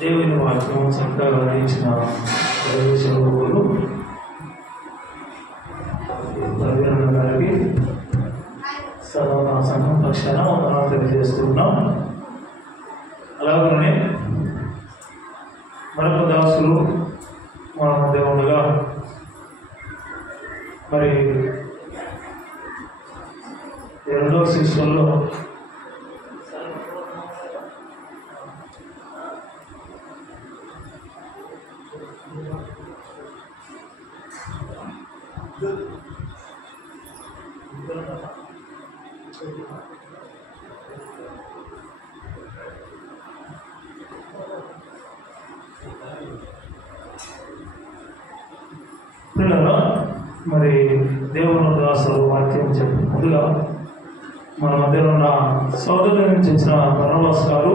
దేవుని వాక్యం చక్కగా అందించిన సేవకులు గారికి సర్వ సంఘం పక్షాన వందనాలు తెలియజేస్తున్నాం. అలాగనే మరొక దాసులు మన దేవుడుగా మరి రెండవ శిష్యుల్లో పిల్లలు మరి దేవుని దాసులు వాక్యం చెప్పి ముందుగా మన మధ్యలో ఉన్న సోదరుల నుంచి వచ్చిన బర్నబాస్ గారు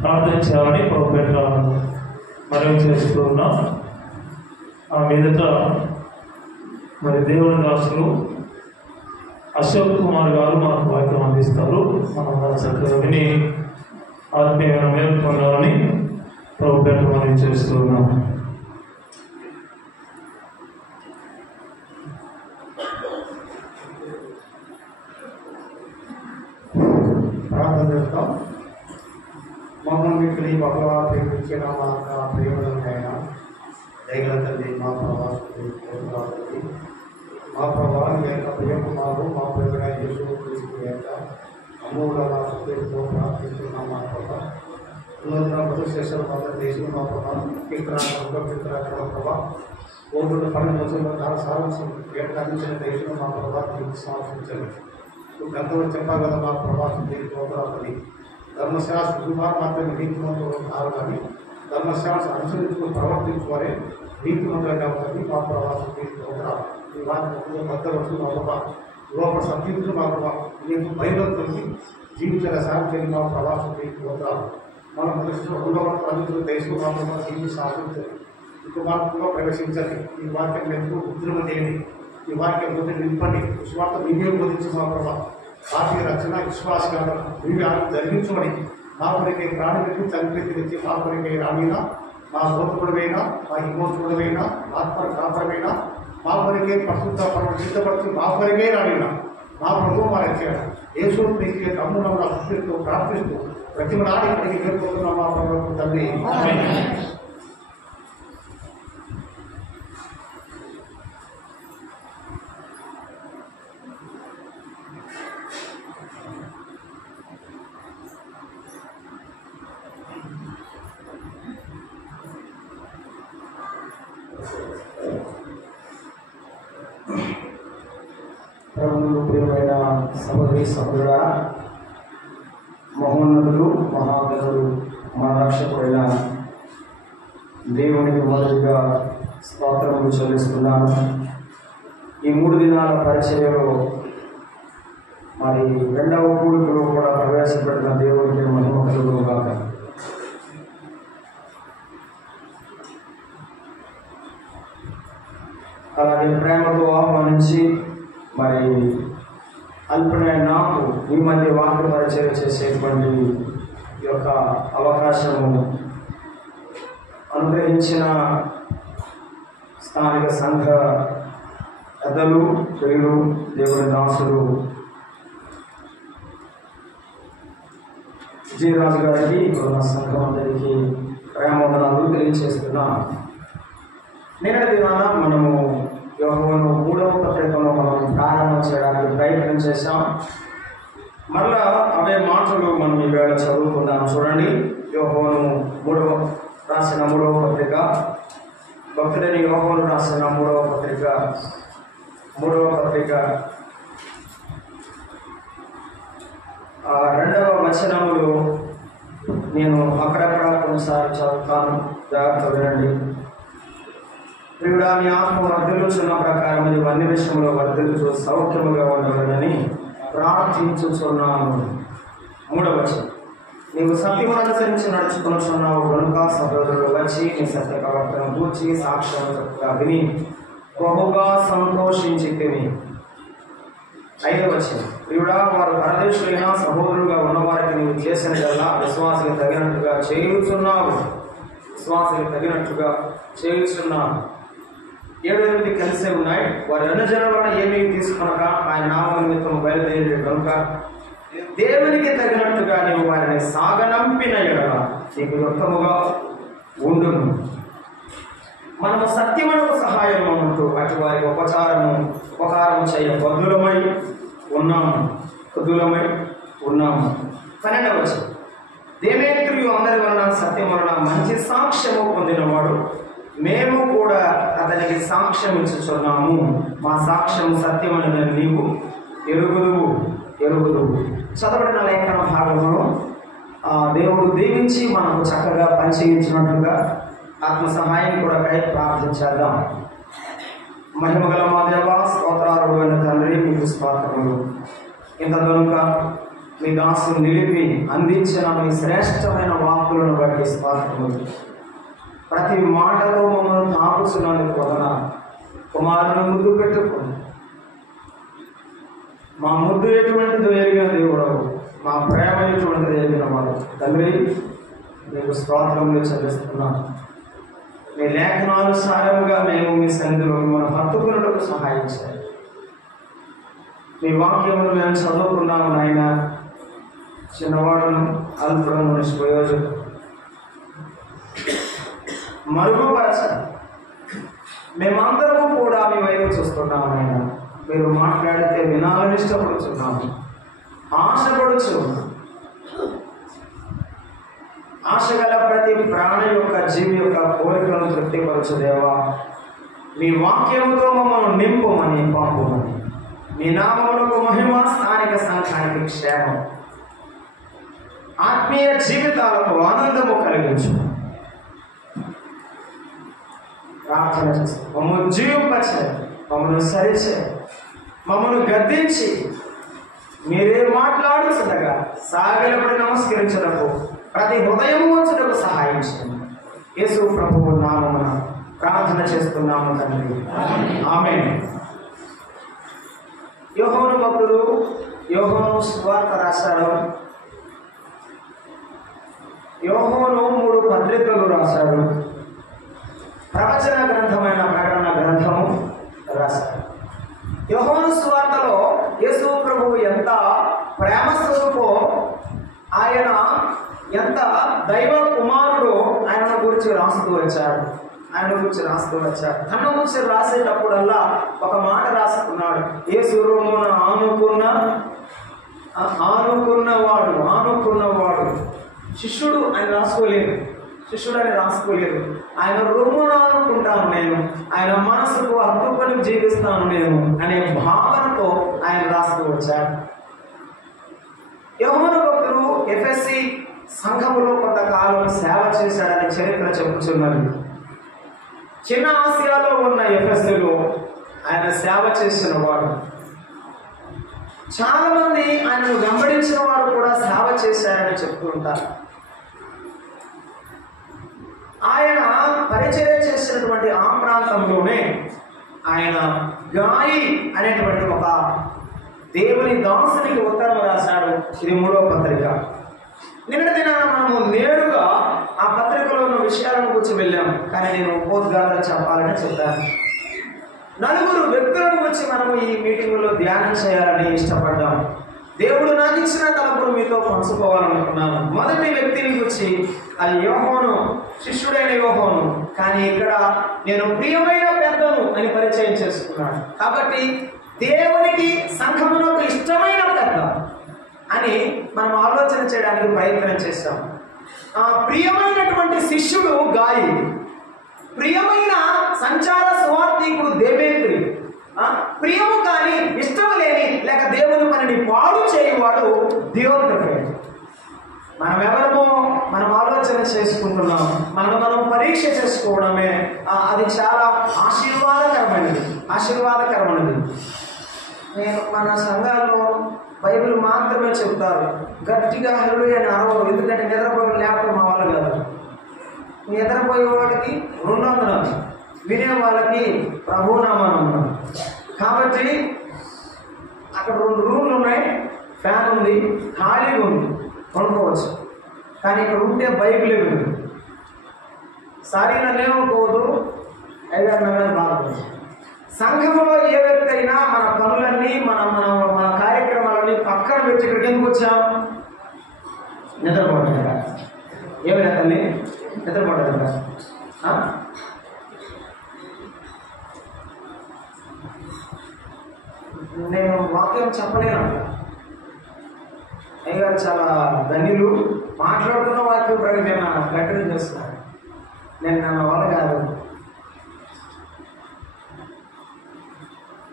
ప్రార్థన చేయాలని ప్రభుపేట మనవి చేస్తూ ఉన్నాం. ఆ మీదట మరి దేవుని దాసులు అశోక్ కుమార్ గారు మనకు వాక్యం అందిస్తారు. మనం చక్కగా విని ఆత్మీయమైన మేలు పొందాలని ప్రభుపేట మనవి చేస్తూ ఉన్నాం. ప్రార్థన చేస్తాం. మమ్మల్ని ఇక్కడ భగవా ప్రేమించిన మా ప్రేమలైనా దయగల తల్లి మా ప్రభావం మా ప్రభావం యొక్క ప్రియకుమారు మా ప్రేమ యేసు క్రీస్తు యొక్క అమూల్య ప్రార్థిస్తున్నాం. మా ప్రభావ శేషాలు మాత్రం దేశంలో మా ప్రభావ ప్రభావ ఓటుల పని రోజుల్లో చాలా సారాంశం కేటాయించిన దేశంలో మా ప్రభావం సమర్పించండి. నువ్వు గంటలు చెప్పాలి కదా మా ప్రభావం దీనికి పోతామని ధర్మశాస్త్ర కుమార్ మాత్రమే నీతిమంతులు కాదు కానీ ధర్మశాస్త్ర అనుసరించుకుని ప్రవర్తించుకోవాలి నీతిమంతులుగా ఉంటుంది మా ప్రభావం దీనికి పోతారు. ఈ వాటి మధ్య రోజులు మా ప్రభావం లోపల సత్యులు మా ప్రభావం నీకు భయభక్తులకి జీవించిన సాధించని మా ప్రభావం దీనికి పోతారు. మన దృష్టిలో ఉండవ పద్ధతులు దేశంలో మా ప్రభావం జీవితం సాధించాలి. కుమార్తెలో ప్రవేశించండి. ఈ వాక్యం ఎందుకు ఉద్యమం చేయండి. ఈ వాక్యం గురించి నింపండి. విశ్వాస వినియోగం బోధించి మా ప్రభావం ఆర్థిక రక్షణ విశ్వాసంగా జరిగించబడి మా కొరికే ప్రాణి పెట్టి చనిపెట్టి తెచ్చి మా కొరికే రాణినా మా గోతుకుడమైనా మా హిమోత్సుకుడమైనా ఆత్మ కాపడమైనా మా కొరికే ప్రస్తుత సిద్ధపరిచి మా కొరికే రాణినా మా ప్రభువు మా రక్షణ యేసు ప్రీతికి అమ్మునంలో అభివృద్ధితో ప్రార్థిస్తూ ప్రతి నాటి అడిగి పేర్కొంటున్న మా ప్రభుత్వ తండ్రి. ప్రభువులు ప్రియమైన సహోదరి సహోదరుడా, మహోన్నతుడు మహాగణుడు మన రక్షకుడైన దేవునికి మొదటిగా స్తోత్రములు చెల్లిస్తున్నాను. ఈ 3 దినాల పరిచర్యలో మరి 2వ కూడుకులో కూడా ప్రవేశపెట్టిన దేవుడికి మహిమ కలుగునుగాక. అలాగే ప్రేమతో ఆహ్వానించి మరి అల్పమైన నాకు ఈ మధ్య వాక్య పరిచయం చేసేటువంటి ఈ యొక్క అవకాశము అనుగ్రహించిన స్థానిక సంఘ పెద్దలు, ప్రియులు, దేవుని దాసులు విజయరాజు గారికి, ఇప్పుడున్న సంఘం అందరికీ ప్రేమవందనాలు తెలియజేస్తున్నాను. నిన్నటి దినాన మనము యోహోను 3వ పత్రికలో మనం ప్రారంభం చేయడానికి ప్రయత్నం చేశాం. మరలా అవే మాటలు మనం ఈవేళ చదువుకుందాం. చూడండి, యోహోను రాసిన 3వ పత్రిక, భక్తుడైన యోహోను రాసిన 3వ పత్రిక 2వ వచనములు నేను అక్కడక్కడ కొన్నిసార్లు చదువుతాను, జాగ్రత్త వినండి. ప్రియుడా, నీ ఆత్మ వర్ధిల్లుచున్న ప్రకారం ఇది అన్ని విషయంలో వర్ధిల్లుచు సౌఖ్యముగా ఉండవలని ప్రార్థించుచున్నాను. 3వ వచనం, నీవు సత్యమును అనుసరించి నడుచుకొనుచున్నావు కనుక సహోదరులు వచ్చి నీ సత్య ప్రవర్తన గూర్చి సాక్ష్యం చక్కగా విని బహుగా సంతోషించి తిని. 5వ వచనం, ప్రియుడా, వారు పరదేశులైన సహోదరులుగా ఉన్నవారికి నీవు చేసినదల్లా విశ్వాసులకు తగినట్టుగా చేయుచున్నావు. 7-8 కలిసే ఉన్నాయి. వారి అన్నజనులను ఏమీ తీసుకొనక ఆయన నామ నిమిత్తం బయలుదేరి కనుక దేవునికి తగినట్టుగా నీవు వారిని సాగనంపిన ఎడల నీకు యుక్తముగా ఉండును. మనము సత్యమునకు సహాయం ఉంటూ అటు వారికి ఉపకారం చేయ బద్దులమై ఉన్నాము. 12వ వచనం, దేమేత్రియు అందరి వలన సత్యం వలన మంచి సాక్ష్యము పొందినవాడు, మేము కూడా అతనికి సాక్ష్యం ఇచ్చుచున్నాము. మా సాక్ష్యం సత్యమని నీవు ఎరుగుదువు. చదవబడిన లేఖన భాగంలో దేవుడు దీవించి మనకు చక్కగా పనిచేయించినట్లుగా ఆత్మ సహాయం కూడా ప్రార్థించేద్దాం. మహిమగల మా దేవ, స్తోత్రాలు అయిన తండ్రి, మీకు స్తోత్రములు. ఇంత కనుక మీ దాసును నిలిపి అందించిన మీ శ్రేష్టమైన వాక్కులను బట్టి స్తోత్రములు. ప్రతి మాటలో మమ్మల్ని తాకుతున్నందుకు వందనాలు. కుమారుని ముద్దు పెట్టుకుని మా ముద్దు ఎటువంటిదో ఎరిగిన దేవుడు, మా ప్రేమ ఎటువంటిది ఎరిగిన వాడు తండ్రి, మీకు స్తోత్రములు చెల్లిస్తున్నాను. మీ లేఖనానుసారముగా మేము మీ సన్నిధిలో మిమ్మల్ని హత్తుకున్నట్టుకు సహాయం చేయాలి. మీ వాక్యమును మేము చదువుకున్నాము నాయన. చిన్నవాడును అల్పుడను నిష్ప్రయోజకుడు మరుగుపరచండి. మేమందరము కూడా మీ వైపు చూస్తున్నాము నాయన. మీరు మాట్లాడితే వినాలని ఇష్టపడుతున్నాము, ఆశపడుచు ఆశ గల ప్రతి ప్రాణి యొక్క జీవి యొక్క కోరికలను తృప్తిపరచు దేవా. మీ వాక్యంతో మమ్మల్ని నింపుమని పంపుమని. మీ నామములకు మహిమ, స్థానిక సంఘానికి క్షేమం, ఆత్మీయ జీవితాలకు ఆనందము కలిగించు. ప్రార్థన చేస్తాం. మమ్మల్ని జీవింపచే, మమ్మల్ని సరిచే, మమ్మల్ని గద్దించి మీరే మాట్లాడుతుండగా సాగిలపడి నమస్కరించడకు ప్రతి హృదయం వచ్చుటకు సహాయం చేయండి. యేసు ప్రభువు నామమున ప్రార్థన చేస్తున్నాము తండ్రి, ఆమేన్. యోహాను భక్తుడు యోహాను సువార్త రాశాడు. యోహాను 3 పత్రికలు రాశాడు. ప్రవచన గ్రంథమైన ప్రకటన గ్రంథము రాశాడు. యోహాను సువార్తలో యేసు ప్రభువు ఎంత ప్రేమ స్వరూపో, ఆయన ఎంత దైవ కుమారుడు ఆయన గురించి రాస్తూ వచ్చాడు. తన గురించి రాసేటప్పుడల్లా ఒక మాట రాసుకున్నాడు. యేసు రొమ్మున ఆనుకున్నవాడు. శిష్యుడు అని రాసుకోలేదు. ఆయన రొమ్మున ఆనుకుంటాను నేను, ఆయన మనసుకు హత్తుకొని జీవిస్తాను నేను అనే భావనతో ఆయన రాస్తూ వచ్చాడు. యోహాను భక్తుడు ఎఫెసీ సంఘములో కొంతకాలం సేవ చేశాడని చరిత్ర చెప్పుచున్నది. చిన్న ఆసియాలో ఉన్న ఎఫెసీలో ఆయన సేవ చేసిన వాడు. చాలా మంది ఆయనను వెంబడించిన వారు కూడా సేవ చేశారని చెప్తూ ఉంటారు. ఆయన పరిచర్య చేసినటువంటి ఆ ప్రాంతంలోనే ఆయన గాయి అనేటువంటి ఒక దేవుని దాసునికి ఉత్తరం రాశాడు. ఇది 3వ పత్రిక. నిన్నటి దినాన మనము నేరుగా ఆ పత్రికలో ఉన్న విషయాలను గురించి వెళ్ళాము. కానీ నేను ఉపోద్ఘాతం చెప్పాలని చెప్పాను. 4 వ్యక్తులను గురించి మనము ఈ మీటింగ్లో ధ్యానం చేయాలని ఇష్టపడ్డాము. దేవుడు నాకు ఇచ్చిన తలంపును మీతో పంచుకోవాలనుకున్నాను. మొదటి వ్యక్తిని గురించి అది యోహాను, శిష్యుడైన యోహాను. కానీ ఇక్కడ నేను ప్రియమైన పెద్దను అని పరిచయం చేసుకున్నాను. కాబట్టి దేవునికి సంఘమునకు ఇష్టమైన పెద్ద అని మనం ఆలోచన చేయడానికి ప్రయత్నం చేస్తాం. ఆ ప్రియమైనటువంటి శిష్యుడు గాయి, ప్రియమైన సంచార సువార్థికుడు దేవేంద్రి, ప్రియము కానీ ఇష్టము లేని లేక దేవుని పనిని పాడు చేయవాడు దియోత్రఫేతు. మనం ఎవరమో మనం ఆలోచన చేసుకుంటున్నాం. మనం పరీక్ష చేసుకోవడమే అది చాలా ఆశీర్వాదకరమైనది. నేను మన సంఘాల్లో బైబిల్ మాత్రమే చెప్తారు. గట్టిగా హల్లెలూయా అని అరవరు. ఎందుకంటే నిద్రపోయి లేకపోతే మా వాళ్ళు కాదు. నిద్రపోయే వాళ్ళకి 200, వినే వాళ్ళకి ప్రభునామం. కాబట్టి అక్కడ 2 రూమ్లు ఉన్నాయి, ఫ్యాన్ ఉంది, ఖాళీగా ఉంది, కొనుక్కోవచ్చు. కానీ ఇక్కడ ఉంటే బైబిల్ ఉంది. సారీ నన్నేమనుకోవద్దు, అయ్యారు నా మీద బాగుంది. సంఘంలో ఏ వ్యక్తి అయినా మన పనులన్నీ మన కార్యక్రమాలన్నీ పక్కన పెట్టి ఇక్కడికి ఎందుకు వచ్చాం? నిద్రపోవడం. ఏమైనా తల్లి నిద్రపోవడం. నేను వాక్యం చెప్పలేను. అయ్యారు చాలా ధన్యులు. మాట్లాడుతున్న వాక్యం ప్రకటన కంటిన్యూ చేస్తున్నాను. నేను నా వల్ల కాదు.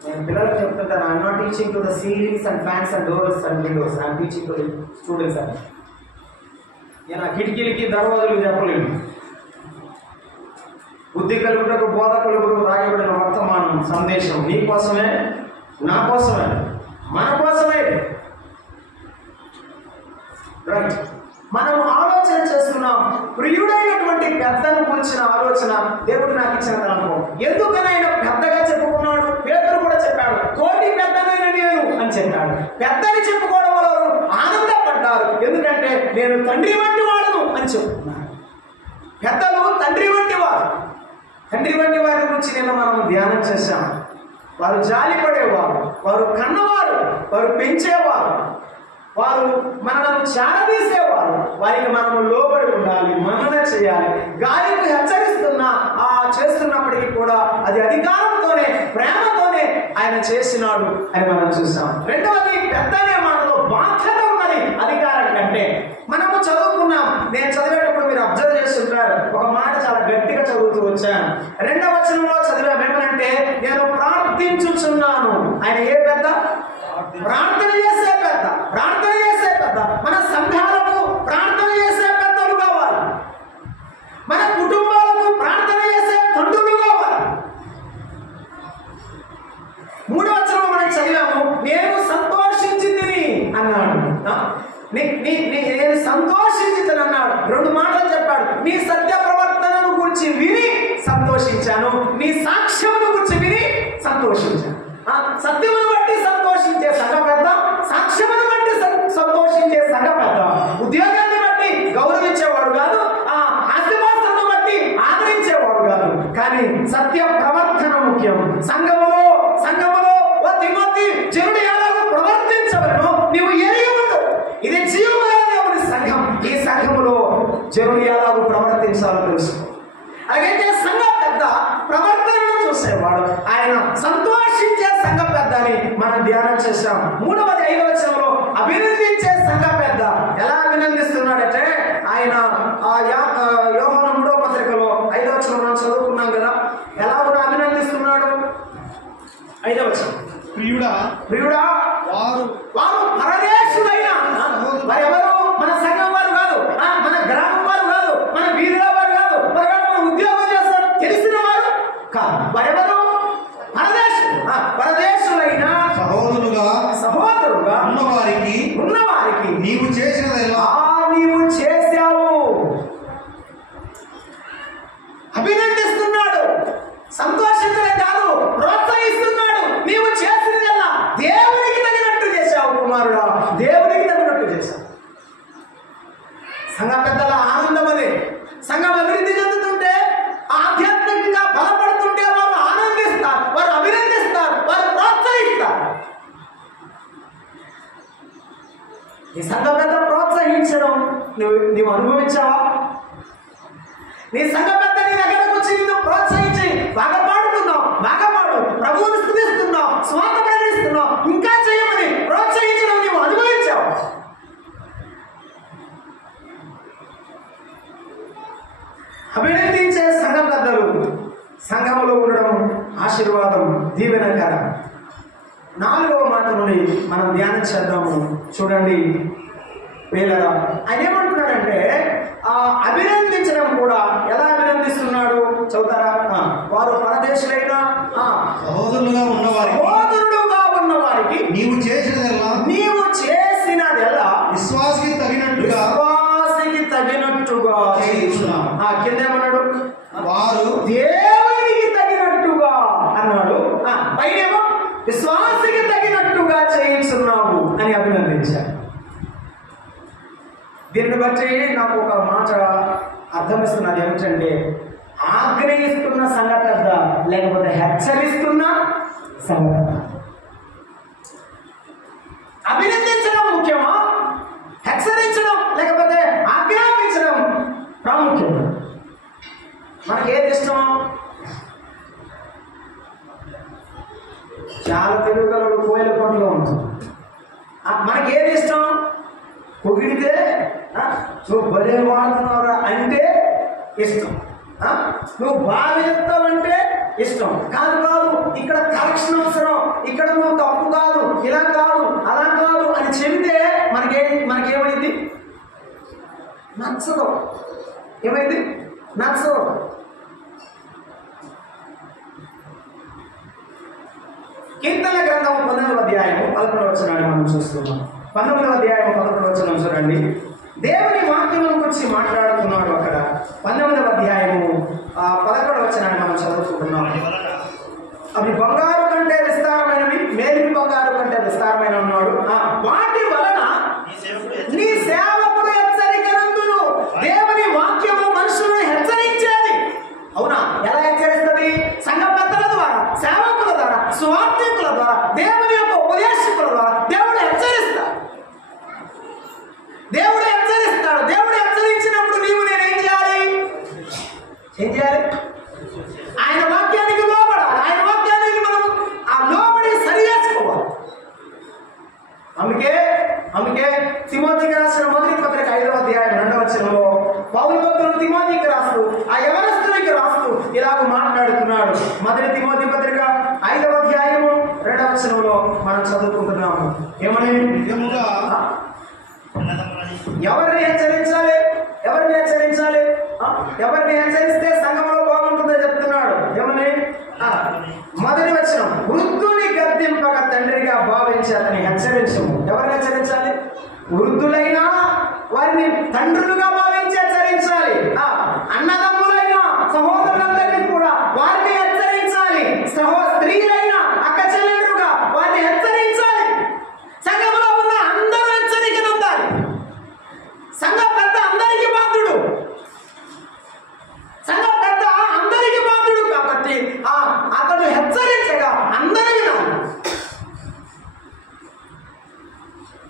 నేను పిల్లలకు చెప్తుంటాను, I'm not teaching to the ceilings and fans and doors and Windows, I'm teaching to the students అని. నేను ఆ కిటికీలకి దర్వాజులు చెప్పలేను. బుద్ధి కలుగుటకు బోధ కలుగుటకు రాయబడిన వర్తమానం సందేశం నీ కోసమే, నా కోసమే, మన కోసమే. రైట్. మనం ఆలోచన చేస్తున్నాం. ప్రియుడైనటువంటి పెద్దను గురించిన ఆలోచన దేవుడు నాకు ఇచ్చిన తలంపు. ఎందుకనైనా పెద్దగా చెప్పుకున్నాడు? పేతురు కూడా చెప్పాడు, తోటి పెద్దనైన నేను అని చెప్పాడు. పెద్దని చెప్పుకోవడం వల్ల ఆనందపడ్డారు. ఎందుకంటే నేను తండ్రి వంటి వాడును అని చెప్తున్నాను. పెద్దలు తండ్రి వంటి వారు. తండ్రి వంటి వారి గురించి నేను మనం ధ్యానం చేశాం. వారు జాలిపడేవారు, వారు కన్నవారు, వారు పెంచేవారు, వారు మనల్ని చేరదీసేవారు. వారికి మనము లోబడి ఉండాలి, మనన చేయాలి. గాలికి హెచ్చరిస్తున్నా చేస్తున్నప్పటికీ కూడా అది అధికారంతోనే, ప్రేమతోనే ఆయన చేసినాడు అని మనం చూసాం. రెండవది, పెద్దనే మాటలో బాధ్యత ఉన్నది అధికారం కంటే. మనము చదువుకున్నాం. నేను చదివేటప్పుడు గట్టిగా చదువుతూ వచ్చాను. 2వ వచనంలో చదివాము ఏమనంటే, నేను ప్రార్థించుచున్నాను. ఆయన ఏ పెద్ద? ప్రార్థన చేసే పెద్ద. ప్రార్థన చేసే పెద్ద. మన సంఘాలకు ప్రార్థన చేసే పెద్దలు కావాలి. మన కుటుంబాలకు ప్రార్థన చేసే తండ్రులు కావాలి. 3వ వచనం మనం చదివాము, నేను సంతోషించింది అన్నాడు. నేను సంతోషించింది అన్నాడు. 2 మాటలు చెప్పాడు. నీ సత్య ప్రవర్తనను గురించి విని సంతోషించాను, నీ సాక్ష్యమును గురించి విని సంతోషించాను. సత్యమును బట్టి సంతోషించే సంఘ పెద్ద, సాక్ష్యమును బట్టి సంతోషించే సంఘ పెద్ద. ఉద్యోగాన్ని బట్టి గౌరవించేవాడు కాదు, ఆస్తిపాస్తులను బట్టి ఆదరించేవాడు కాదు, కానీ సత్య ప్రవర్తన ముఖ్యం. సంఘములో ఓ తిమోతి, జనుడు ఎలాగో ప్రవర్తించవలను నీవు ఎరిగి ఉండు. ఇది జీవముగల దేవుని సంఘం. ఈ సంఘములో జనుడు ఎలాగో ప్రవర్తించాలో తెలుసుకో. అలాగైతే సంఘ పెద్ద ప్రవర్తనను చూసేవాడు, ఆయన సంతోషించే సంఘ పెద్ద అని మనం ధ్యానం చేశాం. 3వ 5వ వచనంలో అభినందించే సంఘ పెద్ద ఎలా అభినందిస్తున్నాడంటే, ఆయన యోహాను 3వ పత్రికలో 5వ వచనం మనం చదువుకున్నాం కదా, ఎలా కూడా అభినందిస్తున్నాడు. 5వ వచనం, ప్రియుడా వారు పరదేశులైన వారెవరు? మన సంఘం వారు కాదు, మన గ్రామం వారు కాదు, మన వీధిలో వారు కాదు, మన ఉద్యోగం చేస్తారు తెలిసిన వారు కాదు. వారెవరు? పరదేశులైన సహోదరులుగా ఉన్నవారికి నీవు చేసినదెల్లా నీవు చేశావు. అభినందిస్తున్నాడు, సంతోషించడం కాదు, ప్రోత్సహిస్తున్నాడు. నీవు చేసినదెల్లా దేవునికి తగినట్టు చేశావు కుమారుడా, దేవునికి తగినట్టు చేశావు. సంఘ పెద్దల ఆనందం అదే. సంఘం అభివృద్ధి చెందుతుంటే, ఆధ్యాత్మికంగా బలపడుతుంటే వారు ఆనందిస్తారు, వారు అభినందిస్తారు, వారు ప్రోత్సహిస్తారు. ఈ సంఘ పెద్ద ప్రోత్సహించడం నువ్వు అనుభవించావా? నీ సంఘ పెద్ద నీ దగ్గరకు వచ్చి నిన్ను ప్రోత్సహించి బాగా పాడుతున్నావు, బాగా పాడు, ప్రభువును స్తుతిస్తున్నావు, స్వార్థ ప్రకటిస్తున్నావు, ఇంకా చేయమని ప్రోత్సహించడం నువ్వు అనుభవించావు. అభినందించే సంఘ పెద్దలు సంఘములో ఉండడం ఆశీర్వాదం, దీవెనకరం. 4వ మాట నుండి మనం ధ్యానం చేద్దాము. చూడండి ప్రియులారా, ఆయన ఏమంటున్నాడంటే, అభినందించడం కూడా ఎలా అభినందిస్తున్నాడు చదువుతారా? వారు పరదేశులైన సహోదరుడుగా ఉన్నవారికి నీవు చేసినదెల్లా విశ్వాసికి తగినట్టుగా కింద ఏమన్నాడు? వారు దేవునికి తగినట్టుగా అన్నాడు. పైనేమో విశ్వాసికి తగినట్టుగా చేయించున్నావు అని అభినందించారు. దీన్ని బట్టి నాకు ఒక మాట అర్థమిస్తున్నది ఏమిటంటే, ఆగ్రహిస్తున్న సంఘ పెద్ద లేకపోతే హెచ్చరిస్తున్న సంఘ పెద్ద. అభినందించడం ముఖ్యమా, హెచ్చరించడం లేకపోతే ఆజ్ఞాపించడం ప్రాముఖ్యం? మనకి ఏది ఇష్టం? చాలా తెలుగులో కోయిల పంటలో ఉంటుంది. మనకి ఏది ఇష్టం? పొగిడితే నువ్వు బరే వాడుతున్నావురా అంటే ఇష్టం, నువ్వు బాగా చెప్తావంటే ఇష్టం. కాదు ఇక్కడ కరెక్షన్ అవసరం, ఇక్కడ నువ్వు తప్పు కాదు, ఇలా కాదు, అలా కాదు అని చెబితే మనకేమైంది? నచ్చదు. ఏమైంది? నచ్చదు. కీర్తన గ్రంథం 19వ అధ్యాయం 11వ వచనాన్ని మనం చూస్తున్నాం. 19వ అధ్యాయం 11వ వచనం చూడండి. దేవుని వాక్యం గురించి మాట్లాడుతున్నాడు అక్కడ. 19వ అధ్యాయము 11వ వచనాన్ని మనం చదువుకుంటున్నాం. అవి బంగారు కంటే విస్తారమైనవి, మేలిమి బంగారు కంటే విస్తారమైన ఉన్నాడు. వాటి వలన నీ సేవకుడు హెచ్చరికనందును. దేవుని వాక్యము మనుషులను హెచ్చరించేది. అవునా? ఎలా హెచ్చరిస్తుంది? సంఘ పెద్దల ద్వారా, సేవకుల ద్వారా, స్వార్థికుల ద్వారా, దేవుని యొక్క ఉపదేశకుల ద్వారా దేవుడు హెచ్చరిస్తాడు. దేవుడు హెచ్చరించినప్పుడు నీవు నేనేం చేయాలి? ఏం చేయాలి? ఆయన వాక్యానికి లోబడాలి. ఆయన వాక్యానికి మనం ఆ లోబడి సరి చేసుకోవాలి. అందుకే మొదటి పత్రిక 5వ అధ్యాయము 2వ వచనంలో మనం చదువుకుంటున్నాము. ఏమని? ఎవరిని హెచ్చరించాలి? ఎవరిని హెచ్చరించాలి? ఎవరిని హెచ్చరిస్తే సంఘంలో బాగుంటుందో చెప్తున్నాడు. ఏమని? మొదటి వచనం, వృద్ధుని గద్దింపక తండ్రిగా భావించి అతని హెచ్చరించము. ఎవరిని హెచ్చరించాలి? వృద్ధులైనా వారిని తండ్రులుగా భావించి హెచ్చరించాలి. అన్నదమ్ములైనా సహోదరులందరినీ కూడా వారిని హెచ్చరించాలి. స్త్రీలైనా అక్క చెల్లెలుగా వారిని హెచ్చరించాలి. సంఘంలో ఉన్న అందరూ హెచ్చరికను ఉండాలి. సంఘ పెద్ద అందరికీ బాధ్యుడు. సంఘ పెద్ద అందరికీ బాధ్యుడు కాబట్టి అతడు హెచ్చరించగా అందరూ వినాలి.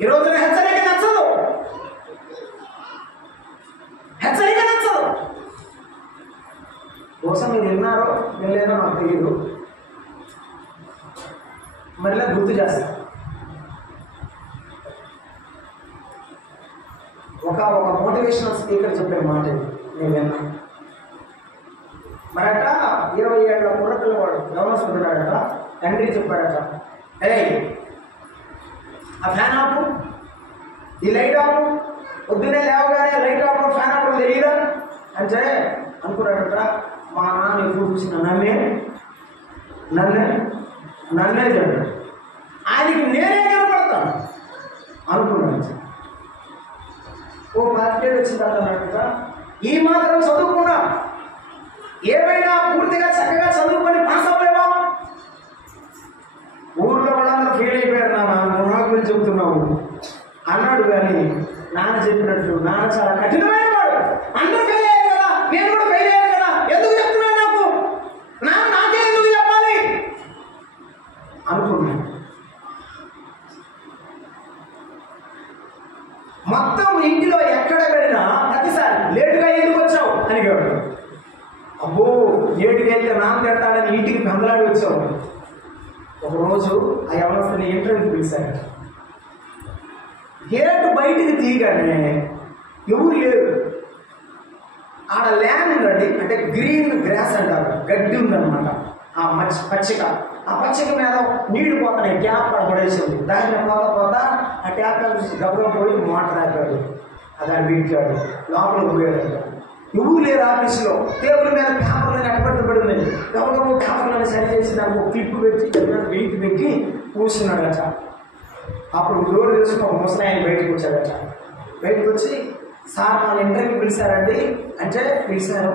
ఈ రోజున హెచ్చరిక నచ్చదు. హెచ్చరిక నచ్చదు. కోసం మీరు విన్నారో వినలేదో నాకు తెలియదు. మళ్ళీ గుర్తు చేస్తా. ఒక మోటివేషనల్ స్పీకర్ చెప్పిన మాట నేను విన్నా. మరట 20 ఏళ్ళ కుర్రపిల్లవాడు యవనస్తున్నాడట. తండ్రి చెప్పాడట, ఆ ఫ్యాన్ ఆపు, ఈ లైట్ ఆపు, పొద్దునే లేవగానే లైట్ ఆపు, ఫ్యాన్ ఆపు తెలియదా అంటే అనుకున్నాడట. మా నాన్న ఎప్పుడు చూసిన నన్నే చెప్పాడు. ఆయనకి నేనే కనపడతాను అనుకున్నాడు. ఓ 10 ఏళ్ళు వచ్చిన తర్వాత ఈ మాత్రం చదువుకున్నా, ఏమైనా పూర్తిగా చక్కగా చదువుకొని పాస్ అవ్వలేవా? ఊర్లో వాళ్ళందరూ ఫెయిల్ అయిపోయారు. నాన్న నా గురించి చెబుతున్నావు అన్నాడు. కానీ నాన్న చెప్పినట్టు నాన్న చాలా కఠినమైన వాడు. అందరూ ఫెయిల్ అయ్యారు కదా, నేను కూడా ఫెయిల్ అయ్యాను కదా, ఎందుకు చెప్తున్నాడు నాకు? నాకే ఎందుకు చెప్పాలి అనుకున్నాను. మొత్తం ఇంటిలో ఎక్కడ వెళ్ళినా ప్రతిసారి లేటుగా ఎందుకు వచ్చావు అని అడిగాడు. అబ్బో లేటుగా వెళ్తే నాన్న తిడతాడని ఇంటికి పెందలాడి వచ్చావు. ఒకరోజు ఆ యవనస్తుని ఇంటర్వ్యూకి పిలిచాడు. గేటు బయటికి తీయగానే ఎవరు లేరు. ఆడ ల్యాండ్ ఉందండి, అంటే గ్రీన్ గ్రాస్ అంటారు, గడ్డి ఉందన్నమాట. ఆ పచ్చిక, ఆ పచ్చిక మీద నీళ్లు పోతున్నాయి. ట్యాప్ పడేసింది. దాన్ని పోతా ఆ ట్యాప్ గబగబా పోయి మోటార్ ఆపాడు. అది వీటికాడు లోపలికి పోయాడు. ఎవరు లేరు ఆఫీసులో. టేబుల్ మీద పేపర్లు అట్టబడి ఉన్నాయి. గబగబా పేపర్లను సరి చేసి నాకు క్లిప్ పెట్టి వెయిట్ పెట్టి కూర్చున్నాడట. అప్పుడు డోర్ తెలుసుకుని ఒక ముసలాయన బయటకు వచ్చాడట. బయటకు వచ్చి, సార్ మన ఇంటర్వ్యూ పిలిచారండి అంటే, పిలిచారు.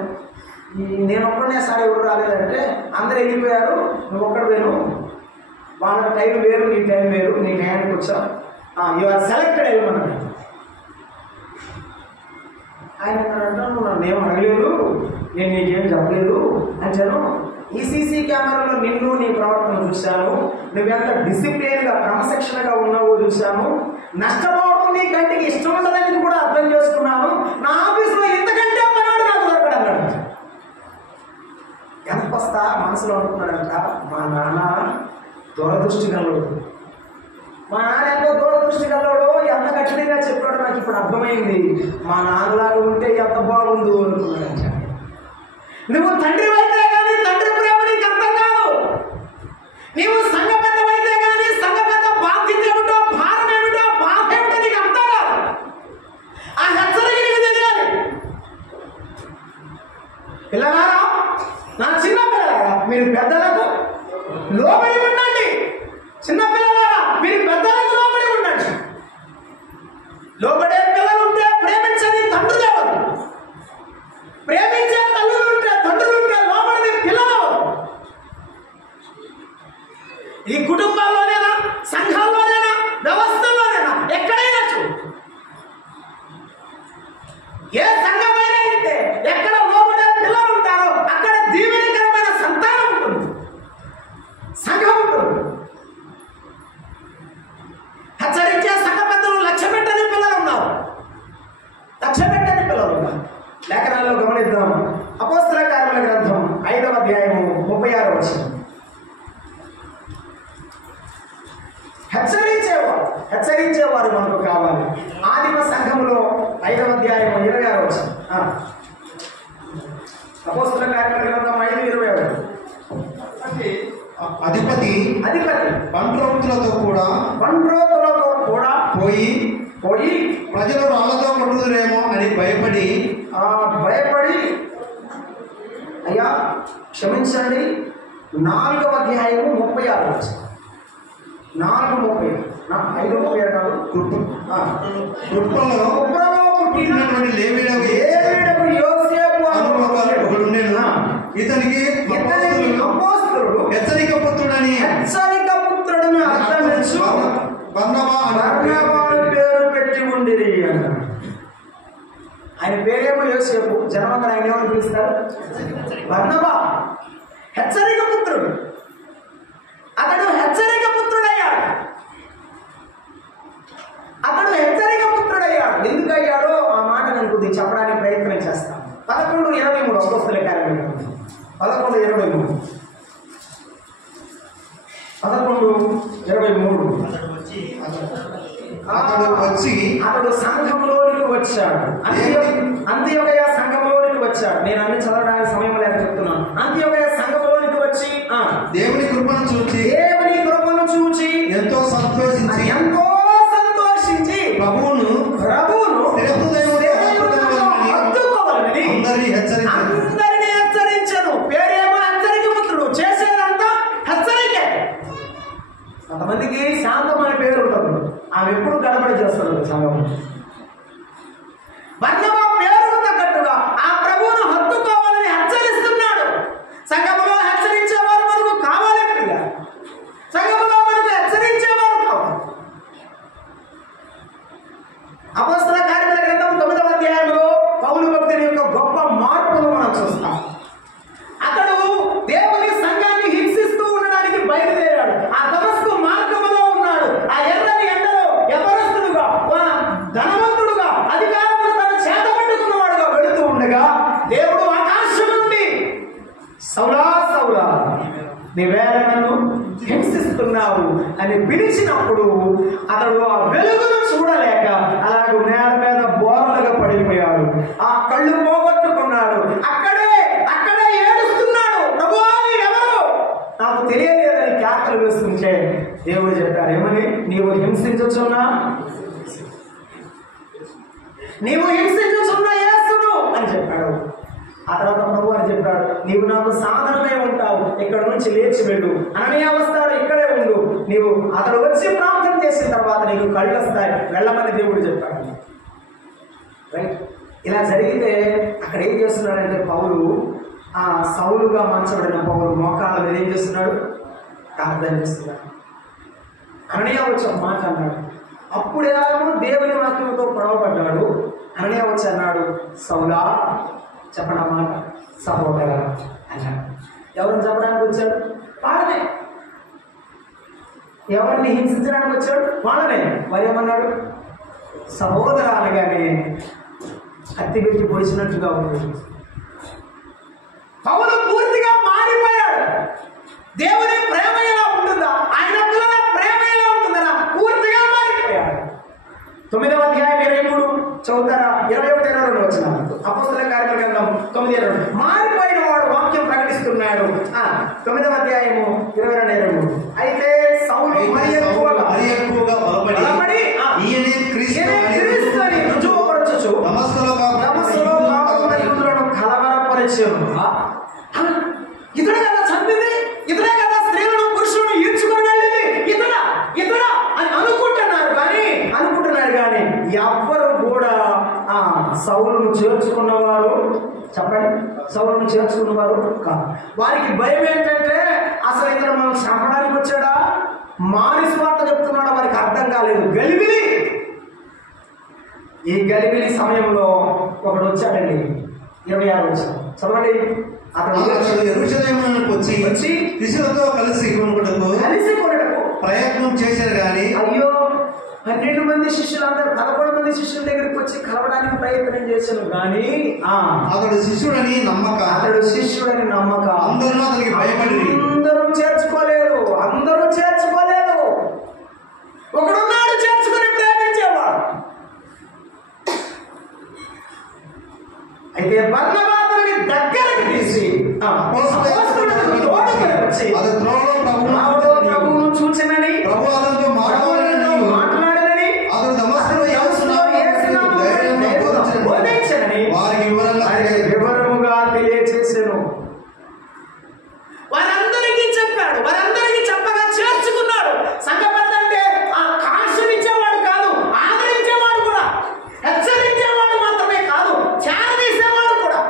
నేను ఒక్కడనే సార్ ఎవరు రాలేదంటే, అందరూ వెళ్ళిపోయారు, నువ్వు ఒక్కడ వేరు, వాళ్ళ టైం వేరు, నీ టైం వేరు, నీ టైంకి వచ్చావు, యు ఆర్ సెలెక్టెడ్ అయ్యమన్నాడు. ఆయన నువ్వు నన్ను ఏం అడగలేదు, నేను నీకేం చెప్పలేదు అంటాను. ఈ సీసీ కెమెరాలో నిన్ను నీ ప్రవర్తన చూశాను. నువ్వెంత డిసిప్లిన్గా క్రమశిక్షణగా ఉన్నావో చూశాను. నష్టపోవడం నీ కంటికి ఇష్టం ఉండదని కూడా అర్థం చేసుకున్నాను. నా ఆఫీసులో ఇంతకంటే పనాడు నాకు దొరకడన్నాడు. ఎంతొస్తా మనసులో అనుకున్నాడంట, మా నాన్న దూరదృష్టి గలడు. మా నాన్న ఎంతో దూరదృష్టి గలడు, ఎంత కఠినంగా చెప్పాడో నాకు ఇప్పుడు అర్థమైంది. మా నాన్నలాగా ఉంటే ఎంత బాగుండు అనుకున్నాడంట. నువ్వు తండ్రి అయితే కానీ తండ్రి ప్రేమ నీకు అర్థం కాదు. నీవు సంఘ పెద్దవైతే కానీ సంఘ పెద్ద బాధ్యత ఏమిటో, భారం ఏమిటో, బాధ ఏమిటో నీకు అర్థం కాదు. ఆ హెచ్చరిక నీకు తెలియాలి. పిల్లలారా, నా చిన్న పిల్లలారా, మీరు పెద్దలకు లోబడి ఉండండి. చిన్న పిల్లలారా, మీరు పెద్దలకు లోబడి ఉండండి. లోబడే పిల్లలు ఉంటే ప్రేమించని తండ్రులు ఎవరు? ప్రేమించే తల్లులు ఉంటే, తండ్రులు ఉంటే లోబడి పిల్లలు. ఈ కుటుంబాల్లోనేనా, సంఘాల్లోనేనా, వ్యవస్థల్లోనేనా, ఎక్కడైనా ఏ సంఘమైనా అయితే ఎక్కడ లోబడే పిల్లలు ఉంటారో అక్కడ దీవెనకరమైన సంతానం ఉంటుంది, సంఘం ఉంటుంది. హెచ్చరించే సంఘ పెద్దలు లక్ష్య పెట్టని పిల్లలు ఉన్నారు, లక్ష్య పెట్టని పిల్లలు ఉన్నారు. లేఖనాల్లో గమనిద్దాం. అపోస్తల కార్యాల గ్రంథం 5వ అధ్యాయము 36వ వచనం. హెచ్చరించేవారు మనకు కావాలి. ఆదిమ సంఘములో 5వ అధ్యాయం 26వ వచనం. అపోస్తల కార్యాల గ్రంథం 5:26. అధిపతి బంట్రోతులతో కూడా పోయి ప్రజలు రాళ్లతో కొట్టుదురేమో అని భయపడి అయ్యా క్షమించండి 4వ అధ్యాయము 36 4:30 5:30 కాదు. కుప్పలో పుట్టినటువంటి లేవీయులకు యోసేపు ఇతనికి అపోస్తలుడు హెచ్చరిక పుత్రుడని అర్థమించు బర్నబాను పేరు పెట్టి ఉండిరి అన్నాడు. ఆయన పేరేమో యోసేపు, జనమందరూ ఆయన ఏమని పిలుస్తారు? బర్నబా. హెచ్చరిక పుత్రుడు. అతడు హెచ్చరిక పుత్రుడయ్యాడు. ఎందుకు అయ్యాడో ఆ మాట నేను కొద్దిగా చెప్పడానికి ప్రయత్నం చేస్తాను. 11:23 అపోస్తల కార్యక్రమం 11:23 అతడు సంఘంలోనికి వచ్చాడు. అంత్యోకయ సంఘంలోనికి వచ్చాడు. నేను అన్ని చదవడానికి సమయం లేక చెప్తున్నాను. అంత్యోకయ సంఘంలోనికి వచ్చి దేవుని కృపను చూచి ఎంతో సంతోషించి ప్రభువును అందరినీ హెచ్చరించను. పేరేమో హెచ్చరిక పుత్రుడు, చేసేదంతా హెచ్చరికే. కొంతమందికి శాంతం అనే పేరు ఉంటుంది, ఆమె ఎప్పుడు గడబడి చేస్తారు సంఘం. బర్నబా పేరుకు తగ్గట్టుగా ఆ ప్రభువును హత్తుకోవాలని హెచ్చరిస్తున్నాడు. సంఘములో హెచ్చరించేవారు మనకు కావాలి. సంఘములో మనకు హెచ్చరించేవారు కావాలి. అపోస్తల కార్యాల గ్రంథం 9వ అధ్యాయంలో పౌలు భక్తుని యొక్క గొప్ప మార్పును మనం చూస్తాం. అతడు దేవుని సంఘాన్ని హింసిస్తూ ఉండడానికి బయలుదేరాడు. ఆ దమస్కు మార్గములో ఉన్నాడు. ఆ ఎర్రని ఎండలో యవనస్తుడుగా, ధనవంతుడుగా, అధికారమును తన చేత పట్టుకున్నవాడుగా వెళుతూ ఉండగా దేవుడు ఆకాశం నుండి సౌలా సౌలా నీవేళ నన్ను హింసిస్తున్నావు అని పిలిచినప్పుడు అతడు ఆ వెలుగును చూడలేక అలాగే నేల మీద బోరలుగా పడిపోయాడు. ఆ కళ్ళు పోగొట్టుకున్నాడు. అక్కడే ఏడుస్తున్నాడు. ప్రభువా నీవెవరు? నాకు తెలియలేదని కేకలు వేస్తుంటే దేవుడు చెప్పారు, ఏమని? నీవు హింసించుచున్నా యేసును అని చెప్పాడు. ఆ తర్వాత ప్రభు అని చెప్పాడు, నీవు నాకు సాధనమే ఉంటావు, ఇక్కడ నుంచి లేచి వెళ్ళు. అననీయ వస్తాడు, ఇక్కడే ఉండు. నీవు అతడు వచ్చి ప్రార్థన చేసిన తర్వాత నీకు కళ్ళు వస్తాయి, వెళ్ళమని దేవుడు చెప్పాడు. రైట్. ఇలా జరిగితే అక్కడ ఏం చేస్తున్నాడంటే పౌలు, ఆ సౌలుగా మార్చబడిన పౌలు మోకాళ్ళ మీద ఏం చేస్తున్నాడు? ప్రార్థన చేస్తున్నాడు. అననీయ వచ్చి ఒక మాట అన్నాడు. అప్పుడేమో దేవుని వాక్యంతో గొడవపడ్డాడు. అననీయ వచ్చి అన్నాడు, సౌలా చెప్పడం మాట సహోదరా అన్నాడు. ఎవరిని చెప్పడానికి వచ్చాడు? వాళ్ళనే. ఎవరిని హింసించడానికి వచ్చాడు? వాళ్ళనే. వారు ఏమన్నాడు? సహోదరా అనగానే కత్తి పెట్టి పొడిచినట్టుగా ఉంది. పౌలు పూర్తిగా మారిపోయాడు. దేవుని ప్రేమ ఎలా ఉంటుందా, ఆయన పిల్లల ప్రేమ ఎలా ఉంటుందా పూర్తిగా మారిపోయాడు. 9వ అధ్యాయం 23 చదువుతారా? 21-22 వచ్చిన అపోస్తల కార్యాల గ్రంథం 9:22 మారిపోయిన వాడు వాక్యం ప్రకటిస్తున్నాడు. 9వ అధ్యాయము 22-23 అయితే సౌలు మరి ఎక్కువగా బలపడి ఈయనే క్రీస్తు అని రుజువుపరచుచు దమస్కులో యూదులను కలవరపరిచెను. ఇతడే కదా చంపింది, ఇతడే కదా స్త్రీలను పురుషులను ఈడ్చుకొని వెళ్ళింది, ఇతడ అని అనుకుంటున్నారు కానీ ఎవ్వరు కూడా సౌలును చేర్చుకున్నవారు, చెప్పండి, సౌలును చేర్చుకున్నవారు కాదు. వారికి భయం ఏంటంటే అసలు ఇతను మనం చంపడానికి వచ్చాడా, మారి స్వార్థ చెప్తున్నాడా వారికి అర్థం కాలేదు. ఈ గలిబిలి సమయంలో ఒకడు వచ్చాడండి. 26 వచ్చాడు, చదవండి. అతను యెరూషలేమునకు వచ్చి శిష్యులతో కలిసి కొనుటకు ప్రయత్నం చేశారు కానీ, అయ్యో 12 మంది శిష్యులు, అందరూ 11 మంది శిష్యుల దగ్గరికి వచ్చి కలవడానికి ప్రయత్నం చేశాను కానీ అతడు శిష్యుడని నమ్మక అందరూ అతనికి భయపడి అందరూ చేర్చుకోలేదు. ఒకడున్నాడు చేర్చుకొని ప్రేమించేవాడు. అయితే బర్నబాను దగ్గరికి తీసి అది త్రోవలో ప్రభువును చూచినని ప్రభువు అతనితో మాట్లాడనని అతడు దమస్కులో బోధించనని వారికి వివరముగా తెలియచేసాను. వారందరికీ చెప్పాడు, వారందరికీ చెప్పగా చేర్చుకున్నాడు. సంఘపతి అంటే ఆశ్రయించేవాడు కాదు, ఆదరించేవాడు కూడా, హెచ్చరించేవాడు మాత్రమే కాదు, చేరదీసేవాడు కూడా.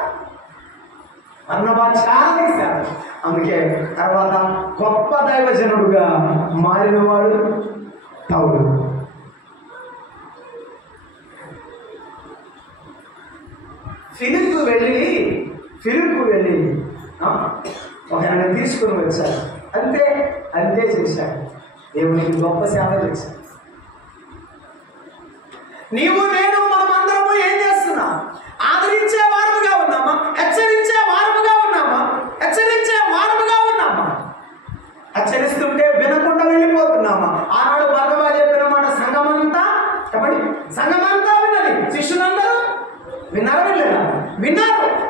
అన్నవా చేరదీశాడు. అందుకే తర్వాత గొప్ప దైవజనుడుగా మారినవాడు పౌలు. ఫిలిప్పు వెళ్ళి ఒక ఆయన తీసుకుని వచ్చాడు. అంతే చేశాడు. దేవునికి గొప్ప సేవ చేశాడు. నీవు నేను మనమందరము ఏం చేస్తున్నాం? ఆదరించే వారముగా ఉన్నామా? హెచ్చరించే వారముగా ఉన్నామా? హెచ్చరిస్తుంటే వినకుండా వెళ్ళిపోతున్నామా? ఆనాడు భగవా చెప్పిన మాట సంఘమంతా విన్నది. శిష్యులందరూ విన్నారు.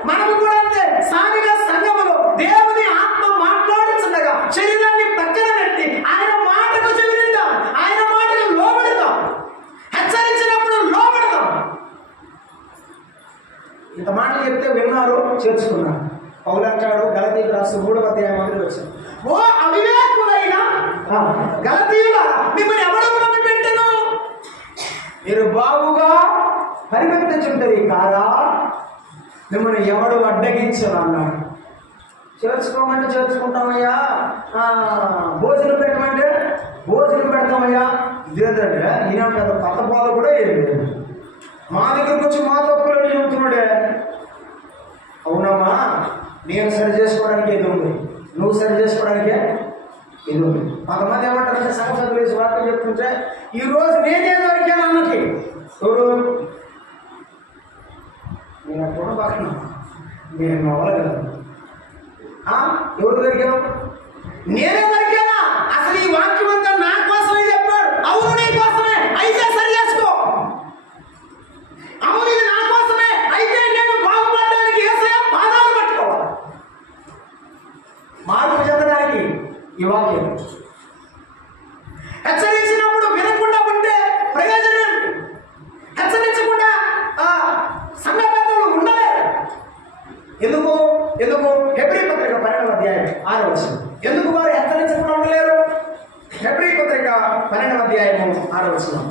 మనము కూడా అంతే. స్థానిక సంఘములో దేవుని ఆత్మ మాట్లాడుతుండగా శరీరాన్ని పక్కన పెట్టి ఆయన మాటకు చెవినిద్దాం, ఆయన మాటకు లోబడతాం, హెచ్చరించినప్పుడు లోబడతాం. ఇంత మాట చెప్తే విన్నారు, చేర్చుకున్నారు. పౌలు అంటాడు గలతీయులకు రాసిన 3వ అధ్యాయం మొదటి వచనం, ఓ అవివేకులైన గలతీయులారా, మిమ్మల్ని ఎవరు పెట్టెను? మీరు బాగుగా పరిగెత్తుచుంటది కాదా? మిమ్మల్ని ఎవడు అడ్డగించను అన్నాడు. చేర్చుకోమంటే చేర్చుకుంటామయ్యా, భోజనం పెట్టమంటే భోజనం పెడతామయ్యా. ఇదేంటంటే ఈయన పెద్ద కొత్త బాధ కూడా ఏం లేదు. మా దగ్గరకు వచ్చి మా తప్పులను చెబుతున్నాడే. అవునమ్మా, నేను సరి చేసుకోవడానికి ఏది ఉంది, నువ్వు సరి చేసుకోవడానికే ఇది ఉంది. కొంతమంది ఏమంటారంటే సంఘసభ్యులు వేసి వార్తలు చెప్తుంటే ఈరోజు నేనే దొరికాను అన్నకి. ఎవరు? నేను అప్పుడు పక్కన నేను అవ్వగలను. ఎవరు దొరికావు? నేనే దొరికానా? అసలు ఈ వాక్యం అంతా నా కోసమే చెప్పాడు. అవును, నీ కోసమే, అయితే సరి చేసుకో. అవును, ఇది నా కోసమే, అయితే నేను బాగుపడడానికి యేసయ్య పాదాలు పట్టుకోవాలి. మార్పు చెందడానికి ఈ వాక్యం. హెచ్చరించినప్పుడు వినకుండా ఉంటే ప్రయోజనం. హెచ్చరించకుండా సంఘ పెద్దలు ఉండలేరు. ఎందుకు? హెబ్రీ పత్రిక 12వ అధ్యాయం 6వ వచనం. ఎందుకు వారు హెచ్చరించకుండా ఉండలేరు? హెబ్రీ పత్రిక 12వ అధ్యాయం 6వ వచనం.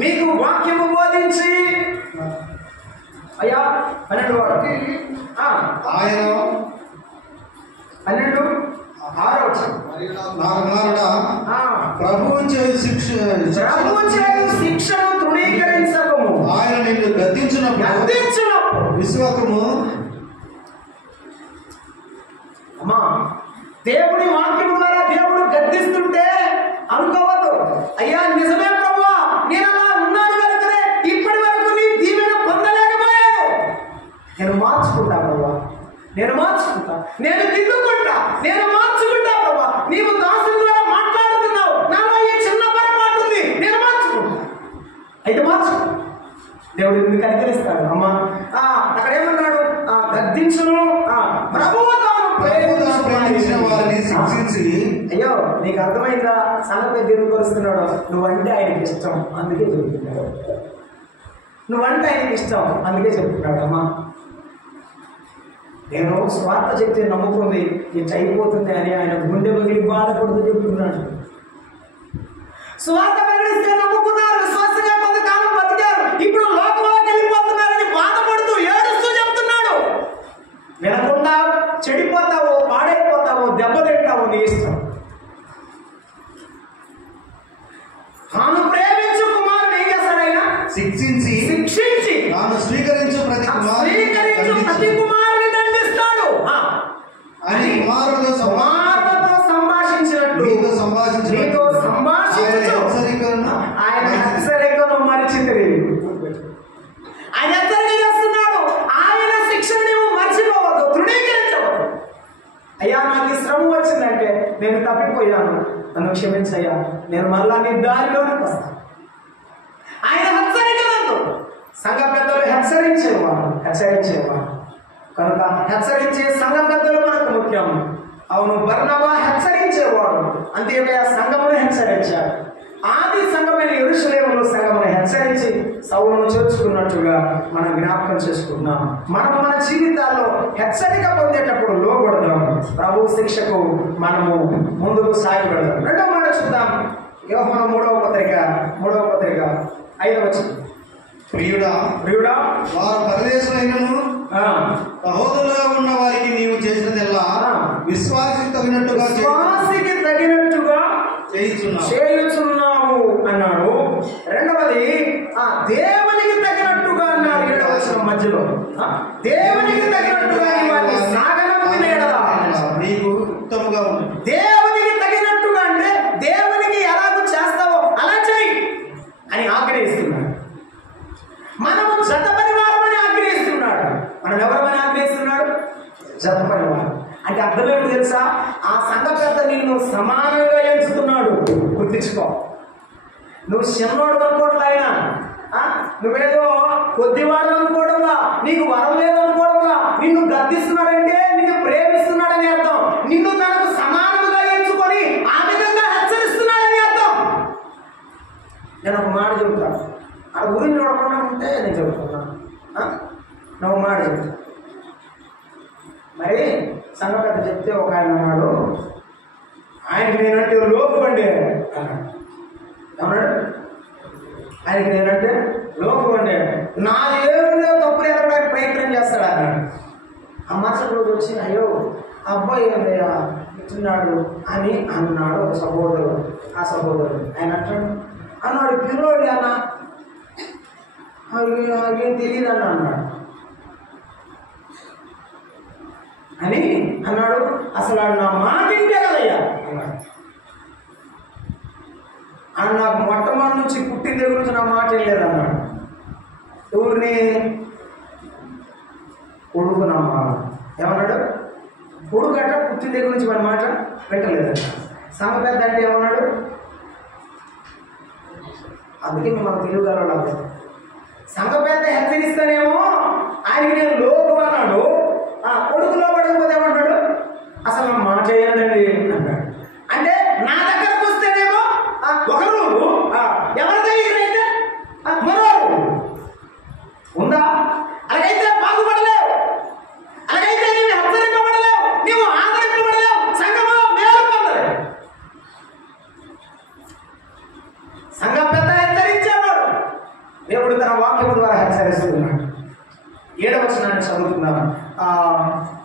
మీకు వాక్యము బోధించి అయ్యా 12 వాడు ఆయన 12 6వ వచనం. ప్రభువు చేయు శిక్షను తృణీకరించకము. ఆయన నిన్ను గద్దించినప్పుడు విశ్వాసము. అమ్మా, దేవుడి వాక్యం ద్వారా దేవుడు గద్దిస్తుంటే అనుకోవద్దు, అయ్యా నిజమే ప్రభువా, నేను అలా ఉన్నాను కనుకనే ఇప్పటి వరకు నీ దీవెన పొందలేకపోయాను. నేను మార్చుకుంటా ప్రభువా, నేను దిద్దుకుంటా, నేను మార్చుకుంటా ప్రభువా. నీవు దాసుని ద్వారా మాట్లాడుతున్నావు, నాలో ఈ చిన్న పొరపాటు ఉంది, నేను మార్చుకుంటా. అయితే మార్చుకుంటా. దేవుడు ఎందుకు కనికరిస్తాడు? అమ్మా, అక్కడ ఏమన్నాడు? గద్దించును, ప్రభువు ప్రేమించిన వారిని శిక్షించి. అయ్యో, నీకు అర్థమైందా? సంగతి దేవుడు కొలుస్తున్నాడు. నువ్వంటే ఆయనకి ఇష్టం, అందుకే చెప్తున్నాడు. నువ్వంటే ఆయనకి ఇష్టం, అందుకే చెప్తున్నాడు. అమ్మా, నేను స్వార్థ చెప్తే నమ్ముకుంది ఇట్లా అయిపోతుంది అని ఆయన గుండె పగిలి బాధపడుతూ చెప్తున్నాడు. స్వార్థ ప్రకటిస్తే నమ్ముకున్నారు, విశ్వాసంగా కొంతకాలం బతికారు, ఇప్పుడు లోకంలోకి వెళ్ళిపోతున్నారని బాధపడుతూ ఏడుస్తూ చెప్తున్నాడు. వినకుండా చెడిపోతావో, పాడైపోతావో, దెబ్బతింటావో నీ ఇష్టం. తాను ప్రేమించు కుమారుని ఏం చేస్తాడు ఆయన? శిక్షించి తాను స్వీకరించు ప్రతి కుమారుని దండిస్తాడు అని కుమారులతో సంభాషించినట్లు నీతో సంభాషించు. ఆయన హెచ్చరికను మరిచింది. ఆయన హెచ్చరిక చేస్తున్నాడు. ఆయన శిక్షను నీవు మర్చిపోవద్దు, తృణీకరించవద్దు. అయ్యా, నాకు ఈ శ్రమ వచ్చిందంటే నేను తప్పిపోయాను, నన్ను క్షమించయ్యా, నేను మళ్ళా నీ దారిలోనికి వస్తాను. ఆయన హెచ్చరికలందు సంఘ పెద్దలు హెచ్చరించేవారు కనుక హెచ్చరించే సంఘ పెద్దలు మనకు ముఖ్యం. అవును, బర్నబా హెచ్చరించేవాడు. అంతేకాక సంఘమును హెచ్చరించాడు. ఆది సంఘమైన యెరూషలేములో సంఘమును హెచ్చరించి సౌలును చేర్చుకున్నట్టుగా మనం జ్ఞాపకం చేసుకుంటున్నాం. మనం మన జీవితాల్లో హెచ్చరిక పొందేటప్పుడు లోబడదాం. ప్రభు శిక్షకు మనము ముందుకు సాగిపడదాం. రెండో మాట చూద్దాం. యోహాను 3వ పత్రిక 5వ వచనం. ప్రియుడా ప్రియుడా, వారు పరదేశులైనను సహోదరులుగా ఉన్న వారికి నీవు చేసినదెల్లా విశ్వాసికి తగినట్టుగా చేయుచున్నావు అన్నాడు. రెండవది దేవునికి తగినట్టుగా అన్నాడు. 7వ వచనం మధ్యలో దేవునికి తగినట్టుగా నీకు ఉత్తముగా ఉంది. దేవునికి తగినట్టుగా అంటే దేవునికి ఎలాగో చేస్తావో అలా చెయ్యి అని ఆగ్రహిస్తున్నాడు. మనము జత పరివారమని ఆగ్రహిస్తున్నాడు. మనం ఎవరమని ఆగ్రహిస్తున్నాడు? జత పరివారం. అంటే అర్థం ఏమిటి తెలుసా? ఆ సంఘ పెద్ద నిన్ను సమానంగా ఎంచుతున్నాడు. గుర్తించుకో. నువ్వు చిన్నోడు అనుకోవట్లే, ఆయన నువ్వేదో కొద్దివాడు అనుకోవడంలా, నీకు వరం లేదు అనుకోవడంలా, నిన్ను గద్దిస్తున్నాడంటే నిన్ను ప్రేమిస్తున్నాడని అర్థం. నిన్ను తనకు సమానంగా ఎంచుకొని ఆ విధంగా హెచ్చరిస్తున్నాడని అర్థం. నేను ఒక మాట చెబుతాను. ఆ ఊరిని చూడకుండా ఉంటే నేను చెబుతున్నాను. నువ్వు మాట చెప్తా. మరి సంఘ పెద్ద చెప్తే ఒక ఆయన ఉన్నాడు, ఆయనకి నేనంటే లోకువండి అన్నాడు. ఏమన్నాడు? ఆయనకి నేనంటే లోకువండి, నా ఏదో తప్పులు ఎదగడానికి ప్రయత్నం చేస్తాడు అన్నాడు. ఆ మరుసటి రోజు వచ్చి అయ్యో అబ్బాయి ఏంటయ్యా ఇస్తున్నాడు అని అన్నాడు ఒక సహోదరుడు. ఆ సహోదరుడు ఆయన అన్నాడు పిల్లోడి అన్న అదేం తెలియదు అన్నాడు అని అన్నాడు. అసలు నా మాట ఇంటే కదయ్యా అన్నాడు. అని నాకు మొట్టమొదటి నుంచి పుట్టిన దగ్గర నుంచి నా మాట లేదు అన్నాడు. ఊరిని కొడుకునమ్మా ఏమన్నాడు? కొడుకు అట పుట్టిన దగ్గర నుంచి మన మాట పెట్టలేదంట. సంఘ పెద్ద అంటే ఏమన్నాడు? అందుకే మిమ్మల్ని తెలుగుగలవాళ్ళు. సంఘ పెద్ద హెచ్చరిస్తానేమో ఆయనకి నేను లోపు అన్నాడు. కొడుకులో పడకపోతే ఏమంటాడు? అసలు నా మాట చేయాలండి అన్నాడు. అంటే నా దగ్గరకు వస్తేనేమో ఒకరు ఎవరి దగ్గర అయితే మరో ఉందా? అలాగైతే బాగుపడలేవు, అలాగైతే నీవు హెచ్చరింపబడలేవు, నీవు ఆదరింపబడలేవు, సంఘంలో మేలు పొందలేవు. సంఘ పెద్ద హెచ్చరించేవాడు దేవుడు తన వాక్యము ద్వారా హెచ్చరిస్తున్నాడు. 7వ వచనాన్ని చదువుతున్నాను.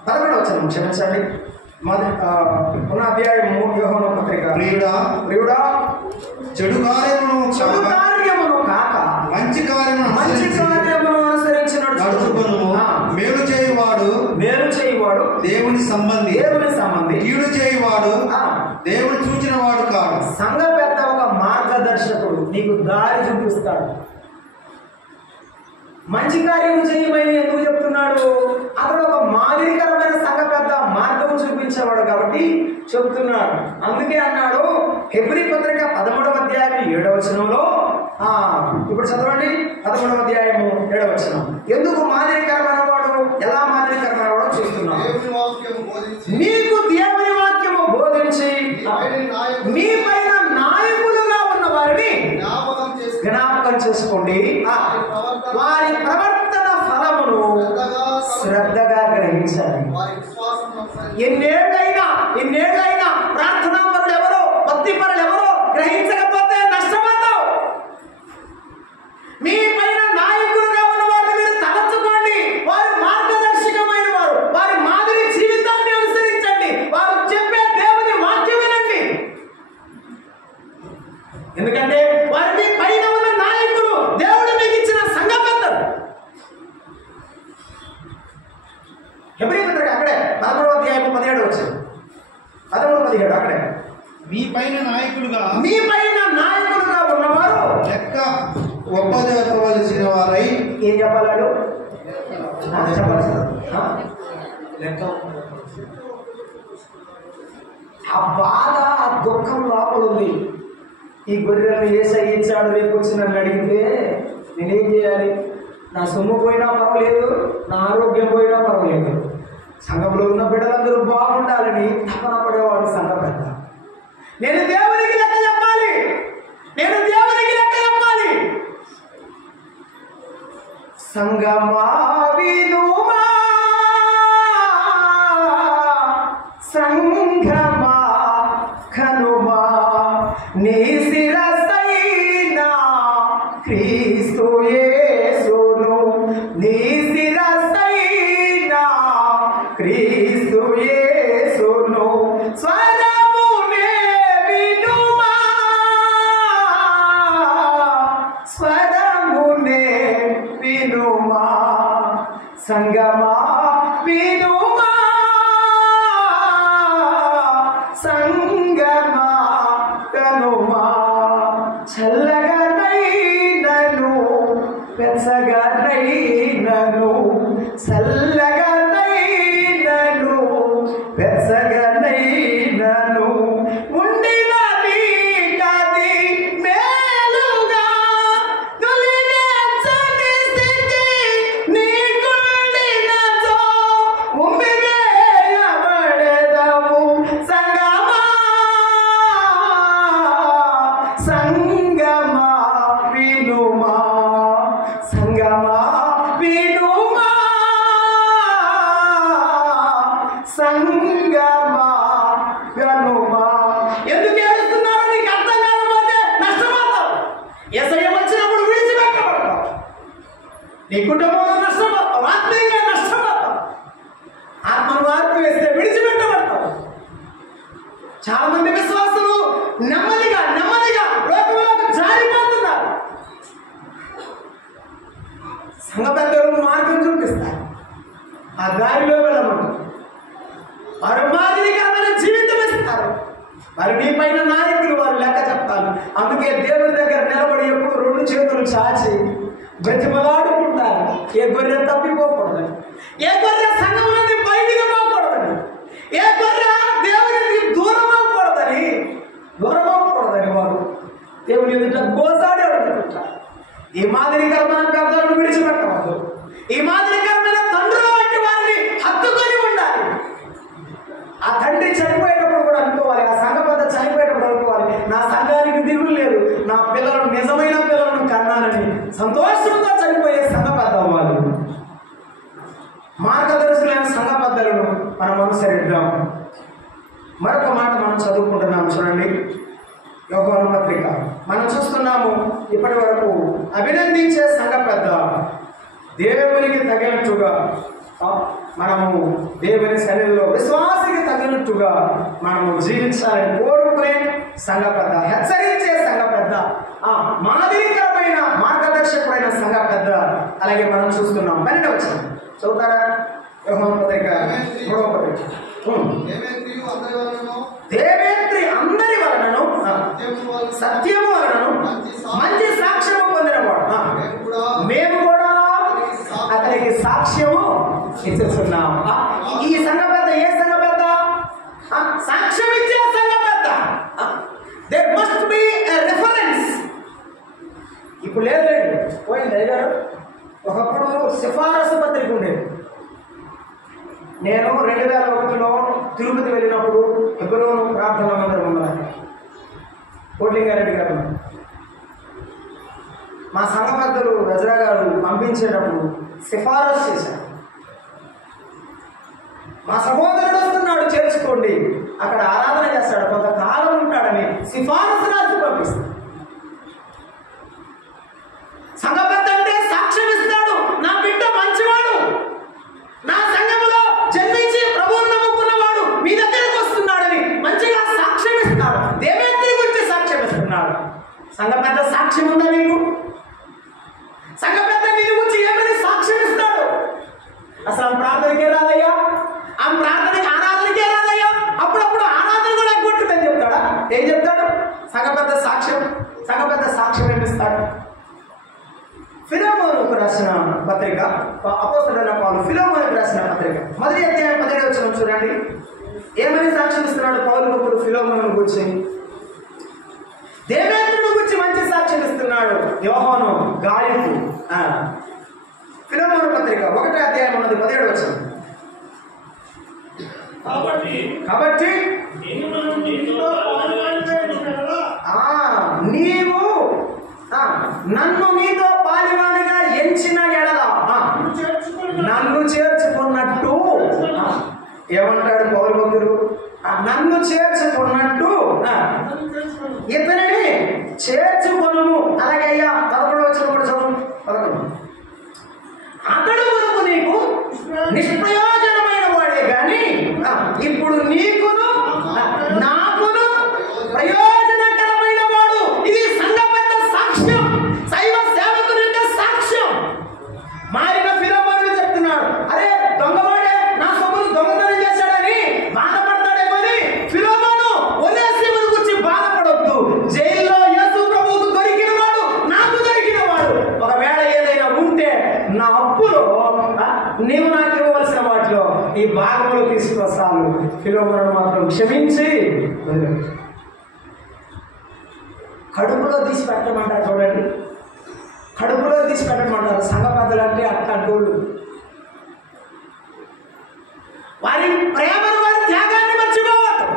11వ వచనం క్షమించండి. ఉన్న అధ్యాయము యోహాను పత్రిక. ప్రియుడా చెడు కార్యమును కాక మంచి కార్యమును అనుసరించినట్టు నడుచుకొనుము. మేలు చేయువాడు దేవుని సంబంధి, కీడు చేయువాడు దేవుని చూచిన వాడు కాదు. సంఘ పెద్ద ఒక మార్గదర్శకుడు, నీకు దారి చూపిస్తాడు. మంచి కార్యం చేయమని ఎందుకు చెప్తున్నాడు? అతడు ఒక మాదిరికరమైన సంఘ పెద్ద మార్గం చూపించేవాడు కాబట్టి చెప్తున్నాడు. అందుకే అన్నాడు హెబ్రీ పత్రిక 13వ అధ్యాయం 7వ వచనంలో, ఇప్పుడు చదవండి 13వ అధ్యాయము 7వ వచనం. ఎందుకు మాదిరికరమైన వాడు, ఎలా మాదిరికరమైన వాడు చూస్తున్నాడు? మీకు దేవుని వాక్యము బోధించి మీ పైన నాయకులుగా ఉన్న వారిని జ్ఞాపకం చేసుకోండి. వారి ప్రవర్తన ఫలమును శ్రద్ధగా గ్రహించాలి. ఎన్నేళ్ళైనా ప్రార్థనా పరులు ఎవరో, భక్తి పరులు ఎవరో గ్రహించకపోతే నష్టపోతావు. మీ పైన నాయకులుగా ఉన్న వారిని మీరు తలచుకోండి. వారు మార్గదర్శకమైన వారు, వారి మాదిరి జీవితాన్ని అనుసరించండి, వారు చెప్పే దేవుని వాక్యం వినండి. ఎందుకంటే వారి మీ పైన ఉన్న నాయకులు దేవుడు మీకు ఇచ్చిన సంఘ పెద్దలు. హెబ్రీ పత్రిక అక్కడే 11వ అధ్యాయం 17వ వచనం, 13-17 అక్కడే. మీ పైన నాయకులుగా ఉన్నవారు లెక్క ఒప్పజెప్పవలసిన వారై ఏం చెప్పాలి? ఆ బాధ, ఆ దుఃఖం లోపల ఉంది. ఈ గొర్రెలను ఏసై ఇచ్చాడు, రేపు వచ్చి నన్ను అడిగితే నేనేం చేయాలి? నా సొమ్ము పోయినా పర్వాలేదు, నా ఆరోగ్యం పోయినా పర్వాలేదు, సంఘంలో ఉన్న బిడ్డలందరూ బాగుండాలని తపన పడేవాడు సంఘ పెద్ద. నేను సంగమా వినుమా సంగమా కనుమా నీ శిరసైన క్రీస్తు యేసును నీ శిరసైన క్రీస్తు యేసును స్వరమునే వినుమా స్వరమునే వినుమా సంగమా వినుమా సంగమా కనుమా చల్లగనైనను వెచ్చగనైనను చల్లగనైనను వెచ్చగనైనను ఉండిన నీకది మేలుగా తొలివేచ్చని స్థితి నీకుండినచో ఉమ్మివేయబడెదవు సంగమా సంగమా వినుమా సంగమా వినుమా సంగమా వినుమా. ఎందుకు ఏడుస్తున్నారో నీకు అర్థం కాకపోతే నష్టపోతావు. యేసయ్య వచ్చినప్పుడు విడిచిపెట్టబడతావు. నీ కుటుంబంలో నష్టపోతావు, ఆత్మీయంగా నష్టపోతావు. ఆత్మను మార్పు వేస్తే విడిచిపెట్టబడతావు. చాలా మంది విశ్వాసులు నెమ్మదిగా నెమ్మదిగా లోకంలోకి జారిపోతున్నారు. సంఘ పెద్దలు మార్గం చూపిస్తారు, ఆ దారిలో వెళ్ళమంటారు. వారు మాదిరికరమైన జీవితం ఇస్తారు. వారు నీ పైన నాయకులు, వారు లెక్క చెప్తారు. అందుకే దేవుని దగ్గర నిలబడి ఎప్పుడు రెండు చేతులు చాచి బ్రతిమలాడుకుంటారు. ఏ గొర్రె తప్పిపోకూడదని, ఏ గొర్రె సంఘం నుండి బయటికి పోకూడదని, ఏ గొర్రె దేవునికి దూరం అవ్వకూడదని వారు దేవుని ఎదుట గోసాడి అడుగుతుంటారు. ఈ మాదిరికరమైన పెద్దలను విడిచిపెట్టవద్దు. ఈ మాదిరికరమైన తండ్రుల వంటి వారిని హత్తుకొని ఉండాలి. ఆ తండ్రి చనిపోయేటప్పుడు కూడా అనుకోవాలి, ఆ సంఘ పెద్ద చనిపోయేటప్పుడు అనుకోవాలి, నా సంఘానికి దిగులు లేదు, నా పిల్లలను నిజమైన పిల్లలను కన్నానని సంతోషంతో చనిపోయే సంఘ పెద్ద వాళ్ళు. మార్గదర్శులైన సంఘ పెద్దలను మనం అనుసరిద్దాం. మరొక మాట మనం చదువుకుంటున్నాం, చూడండి. యోహాను పత్రిక మనం చూస్తున్నాము. ఇప్పటి వరకు అభినందించే సంఘ పెద్ద దేవునికి తగినట్టుగా మనము దేవుని సన్నిధిలో విశ్వాసికి తగినట్టుగా మనము జీవించాలని కోరుకునే సంఘ పెద్ద, హెచ్చరించే సంఘ పెద్ద, మాదిరికరమైన మార్గదర్శకుడైన సంఘ పెద్ద. అలాగే మనం చూస్తున్నాం. 12వ వచనం చదువుతారా? యోహాను పత్రిక 3వ పత్రిక. దేవేంద్రి అందరి వలనను సత్యము వలనను మంచి సాక్ష్యము పొందినవాడు మేము కూడా అతనికి సాక్ష్యము ఇస్తున్నాం. ఈ సంఘ పెద్ద ఏ సంఘ పెద్ద? సాక్ష్యం ఇచ్చే సంఘ పెద్ద. There must be a reference. ఇప్పుడు లేదు, పోయింది అయ్యారు. ఒకప్పుడు సిఫారసు పత్రిక ఉండేది. నేను 2001లో తిరుపతి వెళ్ళినప్పుడు ఎబ్రోను ప్రార్థన మందిరం ఉన్నది. కోట్లింగారెడ్డి గారు మా సంఘ పెద్దలు రజరా గారు పంపించేటప్పుడు సిఫారసు చేశారు. మా సహోదరుడు వస్తున్నాడు, చేర్చుకోండి, అక్కడ ఆరాధన చేస్తాడు, కొంతకాలం ఉంటాడని సిఫారసు రాసి పంపిస్తాడు. సంఘ పెద్ద అంటే సాక్ష్యం ఇస్తాడు. నా బిడ్డ మంచివాడు, నా సంఘములో జన్మించి ప్రభువును నమ్ముకున్నవాడు మీ దగ్గరకు వస్తున్నాడని మంచిగా సాక్ష్యం ఇస్తాడు. దేవేంద్రి గురించి సాక్ష్యం ఇస్తున్నాడు. సంఘ పెద్ద సాక్ష్యం ఉందా నీకు? సంఘ పెద్ద నీ గురించి ఏమని సాక్ష్యం ఇస్తాడు? అసలు ప్రార్థనకే రాదయ్యా, ఆ ప్రార్థనకి ఆరాధనకే రాదయ్యా, అప్పుడప్పుడు ఆరాధన కూడా ఎగ్గొట్టుందని చెప్తాడా? ఏం చెప్తాడు? సంఘ పెద్ద సాక్ష్యం ఏమిస్తాడు? ఫిలోమోనుకు రాసిన పత్రిక, అపోస్తలుడైన పౌలు ఫిలోమోనుకు రాసిన పత్రిక 1వ అధ్యాయం 17వ వచనం చూడండి. ఏమని సాక్ష్యం ఇస్తున్నాడు పౌలు భక్తుడు ఫిలోమోను గురించి? దేవేంద్రుని గురించి మంచి సాక్ష్యం ఇస్తున్నాడు యోహాను గాయకు. ఫిలోమోను పత్రిక 1వ అధ్యాయం 17వ వచనం. కాబట్టి నీవు నన్ను నీతో పాలివానిగా ఎంచిన ఎడల ఫిలోమోను మాత్రం క్షమించి వదిలిపెట్టాడు. కడుపులో తీసి పెట్టమంటారు చూడండి, కడుపులో తీసి పెట్టమంటారు. సంఘ పెద్దలు అంటే అట్లాంటి వాళ్ళు వారి ప్రేమను, వారి త్యాగాన్ని మర్చిపోవద్దు.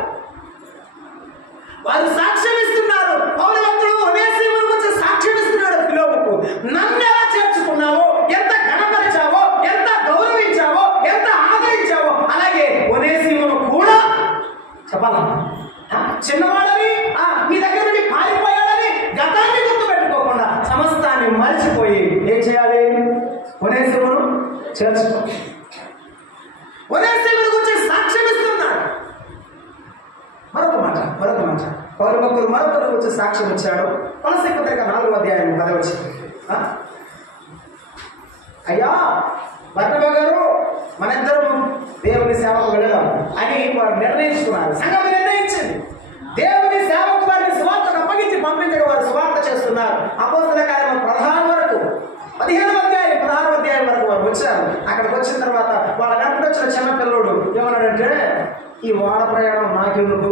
వారు సాక్ష్యం ఇస్తున్నారు. పౌలు భక్తుడు ఒనేసిమును గురించి సాక్ష్యం ఇస్తున్నాడు ఫిలోముకు. నన్ను ఎలా చేర్చుకున్నావో, ఎంత ఘనపరిచావో, ఎంత గౌరవించావో, ఎంత ఆదరించావో, అలాగే ఒనేసిమును కూడా చెప్పాలా, చిన్నవాడని మీ దగ్గర నుండి పారిపోయాడని గతాన్ని గుర్తుపెట్టుకోకుండా సమస్తాన్ని మర్చిపోయి ఏం చేయాలి? ఒనేసిమును చేర్చుకో. ఒనేసిమును గురించి సాక్ష్యం ఇస్తున్నాడు. మరొక మాట పౌలు భక్తుడు మరొకరి గురించి సాక్ష్యం ఇచ్చాడు. కొలస్సీ పత్రిక 4వ అధ్యాయం 10వ వచనం. అయ్యా బర్నబా గారు, మనిద్దరం దేవుని సేవకు వెళదాం అని వారు నిర్ణయించుకున్నారు. సంఘం నిర్ణయించింది. దేవుని సేవకు వారిని సువార్తకు అప్పగించి పంపించగా వారు సువార్త చేస్తున్నారు. అపోస్తల కార్యము 16 వరకు 15వ అధ్యాయం 16వ అధ్యాయం వరకు వారు వచ్చారు. అక్కడికి వచ్చిన తర్వాత వాళ్ళ వెంట వచ్చిన చిన్న పిల్లోడు ఏమన్నాడంటే, ఈ ఓడ ప్రయాణం నాకెందుకు,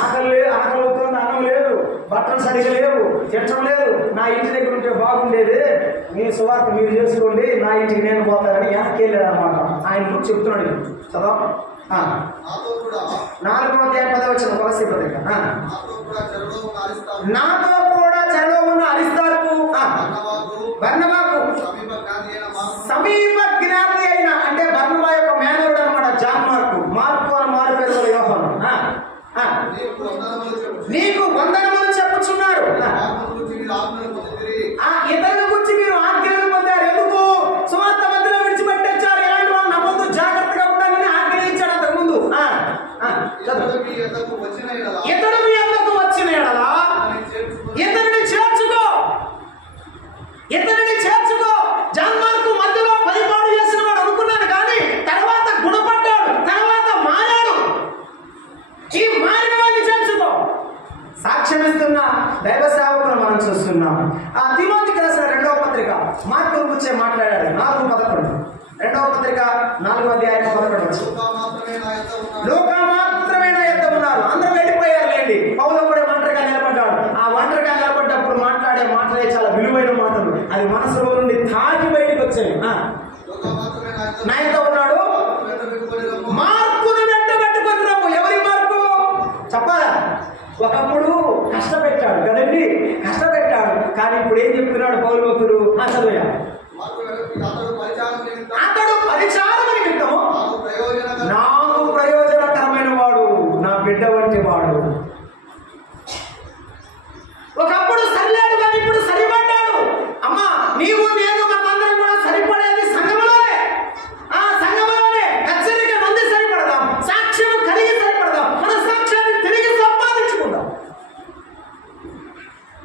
ఆకలి అవుతుంది, అన్నం లేదు, బట్టలు సరిగా లేవు, తిట్టడం లేదు, నా ఇంటి దగ్గర ఉంటే బాగుండేది, మీ సువార్త మీరు చేసుకోండి, నా ఇంటికి నేను పోతానని వెనక్కి వెళ్ళాడు అనమాట. ఆయన గురించి చెప్తున్నాడు. చదవ 4వ అధ్యాయం 10వ వచనం కొలస్సీ పత్రిక. నాతో కూడా చెరలో ఉన్న అరిస్తార్కు, బర్నబాకు సమీప జ్ఞాతి అయిన, అంటే బర్నబా యొక్క మేనరుడు అనమాట జాన్ మార్కు. మార్కు అని మారు పేరు యోహాను. నీకు వందనములు చెప్పుచున్నాడు. ఇతరుల గురించి మీరు ఆజ్ఞలు పొందారు. ఎందుకు? సువార్త మధ్యలో విడిచిపెట్టొచ్చారు. ఎలాంటి వాళ్ళు నమ్మొద్దు, జాగ్రత్తగా ఉండాలని ఆజ్ఞయించాడు అంతకు ముందు. ఇతడు మీ యొద్దకు వచ్చిన యెడల ఇతరుని చేర్చుకో, ఇతరుని చేర్చుకో. జాన్ మార్కు మధ్యలో పరిపాలన చేసిన వాడు అనుకున్నాడు, కానీ తర్వాత గుణపడ్డాడు, తర్వాత మారాడు. ఈ మారిన వాడిని చేర్చుకో. సాక్ష్యం ఇస్తున్న దైవ సేవకులను మనం చూస్తున్నాం. తిమోతికి రాసిన 2వ పత్రిక మార్కు గురించి మాట్లాడాడు. 4:11 2వ పత్రిక 4వ అధ్యాయం 11. లోకా మాత్రమే నా యొద్ద ఉన్నారు, అందరూ వెళ్ళిపోయారు లేండి. పౌలు కూడా ఒంటరిగా నిలబడ్డాడు. ఆ ఒంటరిగా నిలబడ్డప్పుడు మాట్లాడే మాటలే చాలా విలువైన మాటలు. అది మనసులో నుండి తాకి బయటకు వచ్చాయి. నా యొద్ద ఉన్నాడు, మార్కును వెంట పెట్టుకొని రమ్ము. ఎవరి మార్కు చెప్పాలా? ఒకప్పుడు కష్టపెట్టాడు కదండి, కష్టపెట్టాడు. కానీ ఇప్పుడు ఏం చెప్తున్నాడు పౌలు భక్తుడు? చదువుయా, అతడు పరిచారము నిమిత్తము నాకు ప్రయోజనకరమైన వాడు, నా బిడ్డ వంటి వాడు. ఒకప్పుడు సరిలేడు కానీ ఇప్పుడు సరిపడ్డాడు. అమ్మా, నీవు నేను మనందరం కూడా సరిపడేది సంఘములోనే. ఆ సంఘములోనే హెచ్చరిక మంది సరిపడదాం, సాక్ష్యం కలిగి సరిపడదాం, మన సాక్ష్యాన్ని తిరిగి సంపాదించుకుందాం.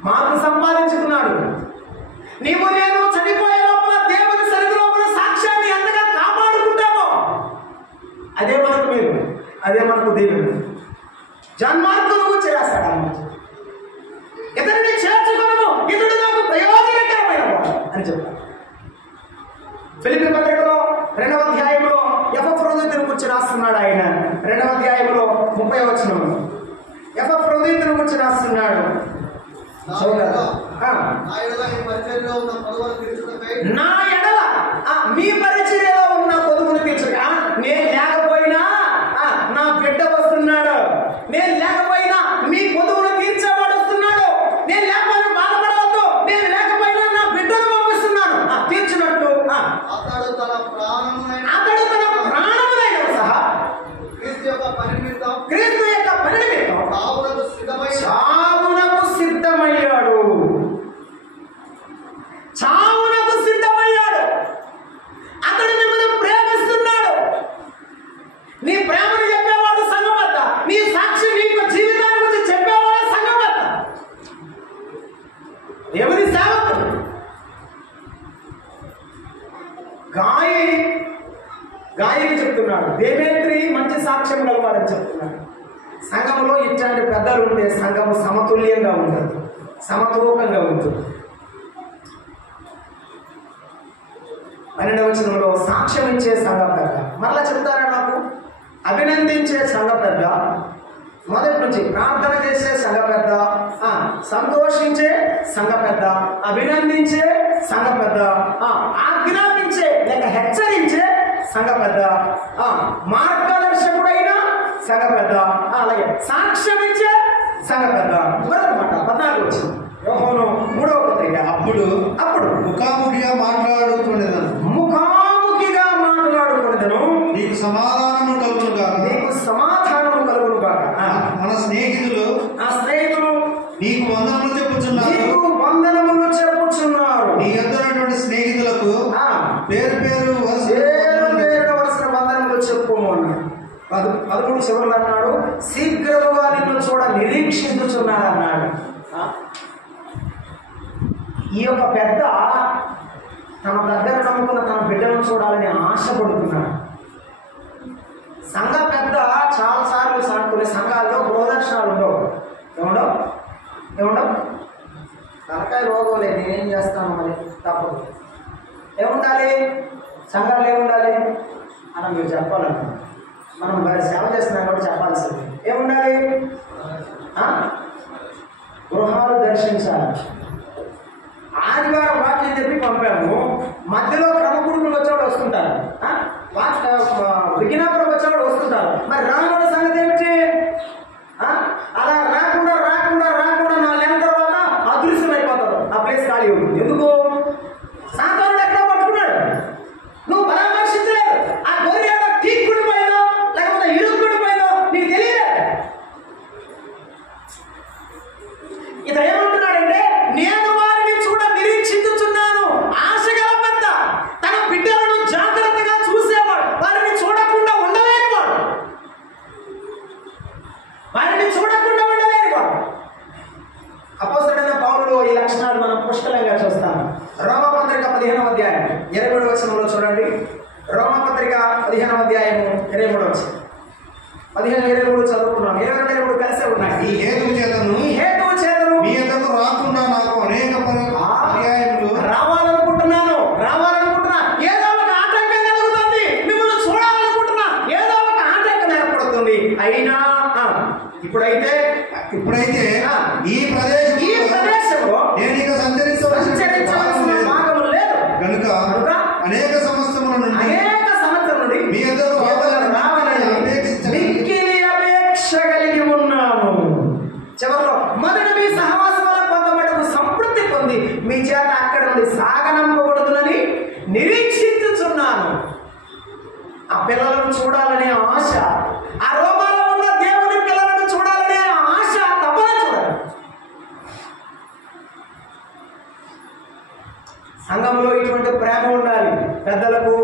మార్కు సంపాదించుకున్నాడు. నీవు నేను చనిపోయే లోపల దేవుని సన్నిధి లోపల సాక్ష్యాన్ని ఎంతగా కాపాడుకుంటామో అదే మనకు మీరు, అదే మనకు దేవుడు. జాన్ మార్కు నువ్వు చేస్తాడన్నమాట. ఇతరుని చేర్చుకోను, ఇతడు నాకు ప్రయోజనకరమైన వాడు అని చెప్తాడు. ఫిలిప్పీ పత్రికలో 2వ అధ్యాయంలో ఎపఫ్రోదితుని గురించి రాస్తున్నాడు ఆయన. 2వ అధ్యాయంలో 30వ వచనంలో ఎపఫ్రోదితుని గురించి రాస్తున్నాడు. నా ఎడల మీ పరిచర్యలో ఉన్న పొదుపును తీర్చక, నేను లేకపోయినా నా బిడ్డ వస్తున్నాడు, నేను లేకపోయినా మీ పొదుపును తీర్చేవాడు వస్తున్నాడు, నేను లేకపోయినా బాధపడవద్దు, నేను లేకపోయినా నా బిడ్డను పంపిస్తున్నాను తీర్చినట్టు అతడు తన ప్రాణమునైన సహా క్రీస్తు యొక్క పని నిమిత్తం చావునకు సిద్ధమయ్యాడు. చావునకు సిద్ధమయ్యాడు. అతడు మిమ్మల్ని ప్రేమిస్తున్నాడు. నీ ప్రేమను చెప్పేవాడు సంఘం వద్ద, నీ సాక్షి నీ జీవితాన్ని గురించి చెప్పేవాడు సంఘం వద్ద. ఎవరి సేవకుడు? గాయని చెప్తున్నాడు. దేవేంద్రి మంచి సాక్ష్యం గలవాడని చెప్తున్నాడు. సంఘంలో ఇట్లాంటి పెద్దలు ఉంటే సంఘము సమతుల్యంగా ఉంటుంది, సమతూకంగా ఉంటుంది. 12వ వచనంలో సాక్ష్యం ఇచ్చే సంఘం పెద్ద. మరలా చెప్తారా నాకు? అభినందించే సంఘ పెద్ద, మొదటి నుంచి ప్రార్థన చేసే సంఘ పెద్ద, సంతోషించే సంఘ పెద్ద, అభినందించే సంఘ పెద్ద, ఆజ్ఞాపించే లేక హెచ్చరించే సంఘ పెద్ద, మార్గదర్శకుడైన సంఘ పెద్ద, అలాగే సాక్ష్యమిచ్చే సంఘ పెద్ద. మరొకమాట 14 వచ్చింది యోహాను 3వ పత్రిక. అప్పుడు ముఖాముఖిగా మాట్లాడుకునేదను నీకు సమాధానము కలుగును గాక. మన స్నేహితులు నీకు వందనములు చెప్పుచున్నారు. నీ యొద్దనటువంటి స్నేహితులకు పేరు పేరు వరుస వందనములు చెప్పుము అన్నాడు. 13 చివరిలో అన్నాడు, శీఘ్రముగా నిన్ను చూడ నిరీక్షించుచున్నాడు అన్నాడు. ఈ యొక్క పెద్ద తన దగ్గర నమ్ముకున్న తన బిడ్డలను చూడాలని ఆశపడుతున్నాడు. సంఘ పెద్ద చాలాసార్లు కొన్ని సంఘాల్లో గృహదర్శనాలు ఏముండవు తలకాయ రోగం లేదు, ఏం చేస్తాను మరి తప్పదు. ఏముండాలి సంఘాలు ఏముండాలి అని మీరు చెప్పాలన్నా, మనం సేవ చేస్తున్నాం కూడా చెప్పాల్సింది. ఏముండాలి? గృహాలు దర్శించాలి. ఆదివారం వాక్యం చెప్పి పంపాము, మధ్యలో క్రమకుడుకులు వచ్చేవాడు వస్తుంటారు, విజ్ఞాపనం వచ్చేవాడు వస్తుంటారు. మరి రానున్న సంగతి ఏమిటి? అలా రాకుండా రాకుండా రాకుండా 4 నెలల తర్వాత అదృశ్యమైపోతారు, ఆ ప్లేస్ ఖాళీ ఉంటుంది. ఎందుకు? సాతానుడు ఎక్కడ పట్టుకున్నాడు, నువ్వు పరామర్శించలేదు. ఆ గొర్రె తీక్కుడిపోయిందో లేకపోతే ఇరుక్కుడిపోయిందో నీకు తెలియలేదు. ఇతను ఏమంటున్నాడంటే, నేను వారిని చూడ నిరీక్షించుచున్నాను. ఆశగల పెద్ద తన బిడ్డలను జాగ్రత్తగా చూసేవాడు, వారిని చూడకుండా ఉండలేనివాడు. అపోస్తలుడైన పౌలులో ఈ లక్షణాలు మనం పుష్కలంగా చూస్తాం. రోమపత్రిక 15వ అధ్యాయం 23వ వచనంలో చూడండి. రోమపత్రిక 15వ అధ్యాయం 23వ వచనం. 15-23 చదువుకున్నాం. 22-23 కలిసే ఉన్నాయి. ఈ హేతువు చేతను మీ యొద్దకు రాకుండా నాకు అనేక పర్యాయములు రావాలనుకుంటున్నా, ఏదో ఒక ఆటంకం కలుగుతుంది. మిమ్మల్ని చూడాలనుకుంటున్నా, ఏదో ఒక ఆటంకం ఏర్పడుతుంది. అయినా ఇప్పుడైతే ఈ ప్రదేశంలో నేను ఇక సంచరించవలసిన మార్గము లేదు కనుక అనేక సంవత్సరముల నుండి మీ యొద్దకు రావాలని అపేక్ష కలిగి ఉన్నాము. చివరిలో మొదటి మీ సహవాసం వల్ల కొంతమటుకు సంతృప్తి పొంది మీ చేత అక్కడ నుండి సాగనంపబడుతుందని నిరీక్షించుచున్నాను. ఆ పిల్లలను చూడాలనే ఆశ, ఆ రోమాలో ఉన్న దేవుని పిల్లలను చూడాలనే ఆశ తప్పన చూడాలి. సంఘంలో ఇటువంటి ప్రేమ ఉండాలి. పెద్దలకు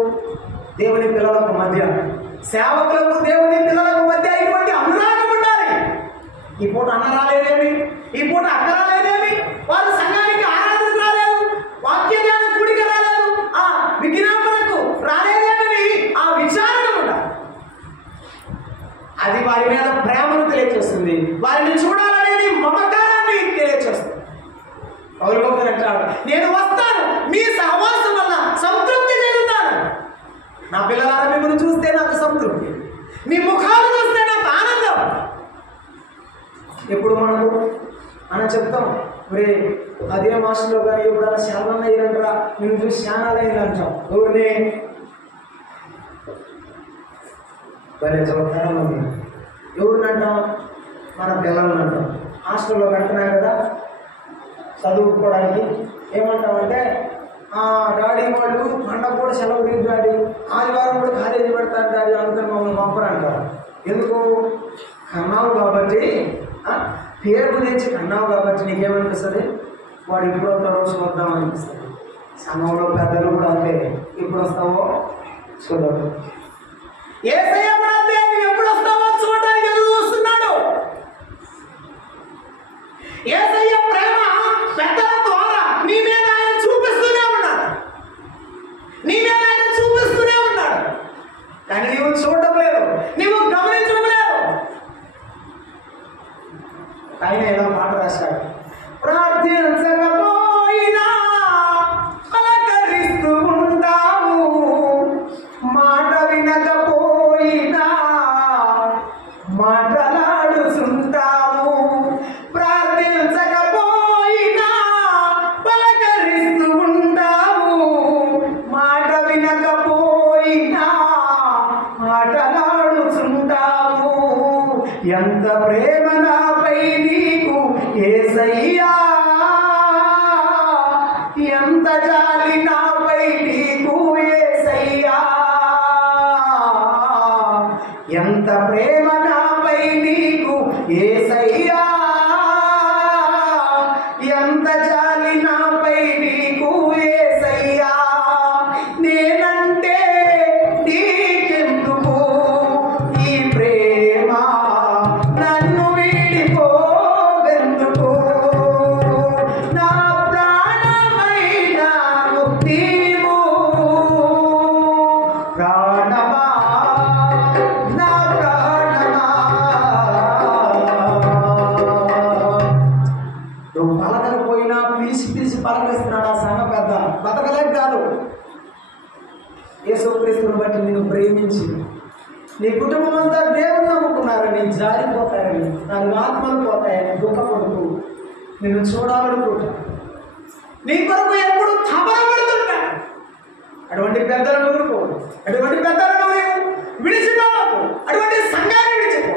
దేవుని పిల్లలకు మధ్య, సేవకులకు దేవుని పిల్లలకు మధ్య ఇటువంటి అనురాగం ఉండాలి. ఈ పూట అన్న రాలేదేమి, ఈ పూట అక్క రాలేదేమి, వారు సంఘానికి ఆరాధన రాలేదు, వాక్య జ్ఞాన కూడిక రాలేదు, ఆ విజ్ఞాపనకు రాలేదేమని ఆ విచారణ ఉండాలి. అది వారి మీద ప్రేమను తెలియజేస్తుంది, వారిని చూడాలనేది మమకారాన్ని తెలియజేస్తుంది. పౌలు భక్తుడు అంటాడు, నేను వస్తాను, మీ సహవాసం వల్ల సంతృప్తి చెందుతాను. నా పిల్లలారా మిమ్మల్ని చూస్తే నాకు సంతృప్తి, మీ ముఖాలు చూస్తే నాకు ఆనందం. ఎప్పుడు మనం చెప్తాం, మరి అదే మాసంలో కానీ ఎప్పుడైనా శాలన అయ్యారంటారా, నేను చూసి శానాలైంది అంటాం. ఎవరిని ఎవరినంటాం? మన పిల్లలను అంటాం. హాస్టల్లో పెడుతున్నాం కదా చదువుకోవడానికి. ఏమంటామంటే, డాడీ వాళ్ళు పండగ కూడా సెలవు లేదు డాడీ, ఆదివారం కూడా కాలేజీ పెడతారు డాడీ అనుకుని మమ్మల్ని పంపరు అంటారు. ఎందుకు? కన్నావు కాబట్టి, పేరు గురించి కన్నావు కాబట్టి నీకేమనిపిస్తుంది? వాడు ఇప్పుడు వస్తాడో చూద్దాం అనిపిస్తుంది. సంఘంలో పెద్దలు కూడా అంతే, ఇప్పుడు వస్తావో చూద్దాం. యేసయ్య కూడా అంతే, ఎప్పుడు వస్తావో చూడడానికి ఎదురు చూస్తున్నాడు. యేసయ్య ప్రేమ పెద్దల ద్వారా నీ మీద ఆయన చూపిస్తూనే ఉన్నాడు, నీ మీద ఆయన చూపిస్తూనే ఉన్నాడు. కానీ నీవు చూడటం లేదు, నీవు గమనించడం లేదు. ఆయన ఏదో మాట రాశాడు, ప్రార్థించకపోయినా అలకరిస్తూ ఉంటాము, మాట వినకపోయినా ప్రేమ నాపై నీకు యేసయ్యా, ఎంత జాలి నాపై నీకు యేసయ్యా, ఎంత ప్రేమ నాపై నీకు యేసయ్యా, ఎంత జాలి నాపై నీకు యేసయ్యా, నేనంటే నీకెందుకు ఈ ప్రేమ, నన్ను వీడిపోవెందుకు, నా ప్రాణమైన నీవు, ప్రాణమా నా ప్రాణమా. నువ్వు పలకకపోయినా పిలిచి పిలిచి పలకరిస్తున్నాడు ఆ సంఘ పెద్ద. బతకలేక కాదు, యేసుక్రీస్తుని బట్టి నేను ప్రేమించి నీ కుటుంబం అంతా దేవుని నమ్ముకున్నారని జారిపోతారని, నాలుగు ఆత్మలు పోతాయని దుఃఖపడుతూ నిన్ను చూడాలనుకుంటా, నీ కొరకు ఎప్పుడు తపనపడుతుంటా. అటువంటి పెద్దలను ఊరుకో, అటువంటి పెద్దలను విడిచిపోవద్దు, అటువంటి సంఘాన్ని విడిచిపో.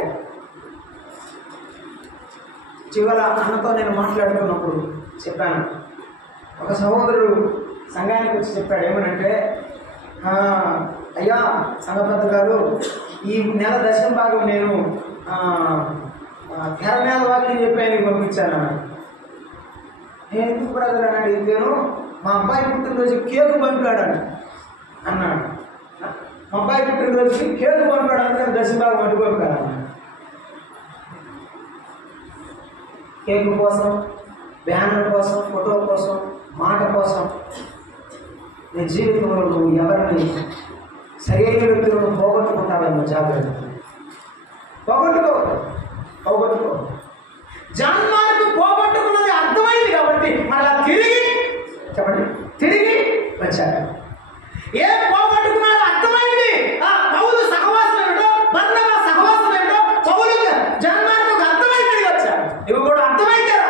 చివర అన్నతో నేను మాట్లాడుతున్నప్పుడు చెప్పాను, ఒక సహోదరుడు సంఘానికి వచ్చి చెప్పాడు ఏమనంటే, అయ్యా సంఘ పెద్ద గారు, ఈ నెల దశమ భాగం నేను తెరమేద వాక్యం చెప్పాను పంపించాను. నేను ఎందుకు బ్రదర్ అని అడిగితేను, మా అబ్బాయి పుట్టినరోజు కేకు పంపాడు అన్నాడు. మా అబ్బాయి పుట్టినరోజుకి కేకు పంపాడు అంటే దశమ భాగం అడ్డు పంపాడు అన్నాడు. కేకు కోసం, బ్యానర్ కోసం, ఫోటో కోసం, మాట కోసం నీ జీవితంలో నువ్వు ఎవరిని సరైన వ్యక్తులను పోగొట్టుకుంటావని జాగ్రత్త. పోగొట్టుకో. జాన్ మార్క్ పోగొట్టుకున్నది అర్థమైంది కాబట్టి మళ్ళా తిరిగి వచ్చాడు. ఏం పోగొట్టుకున్నాడో అర్థమైంది. పౌలు సహవాసం ఏంటో, బర్నబా సహవాసం ఏంటో పౌలు జాన్ మార్క్ అర్థమైంది వచ్చాడు. ఇవి కూడా అర్థమైందా?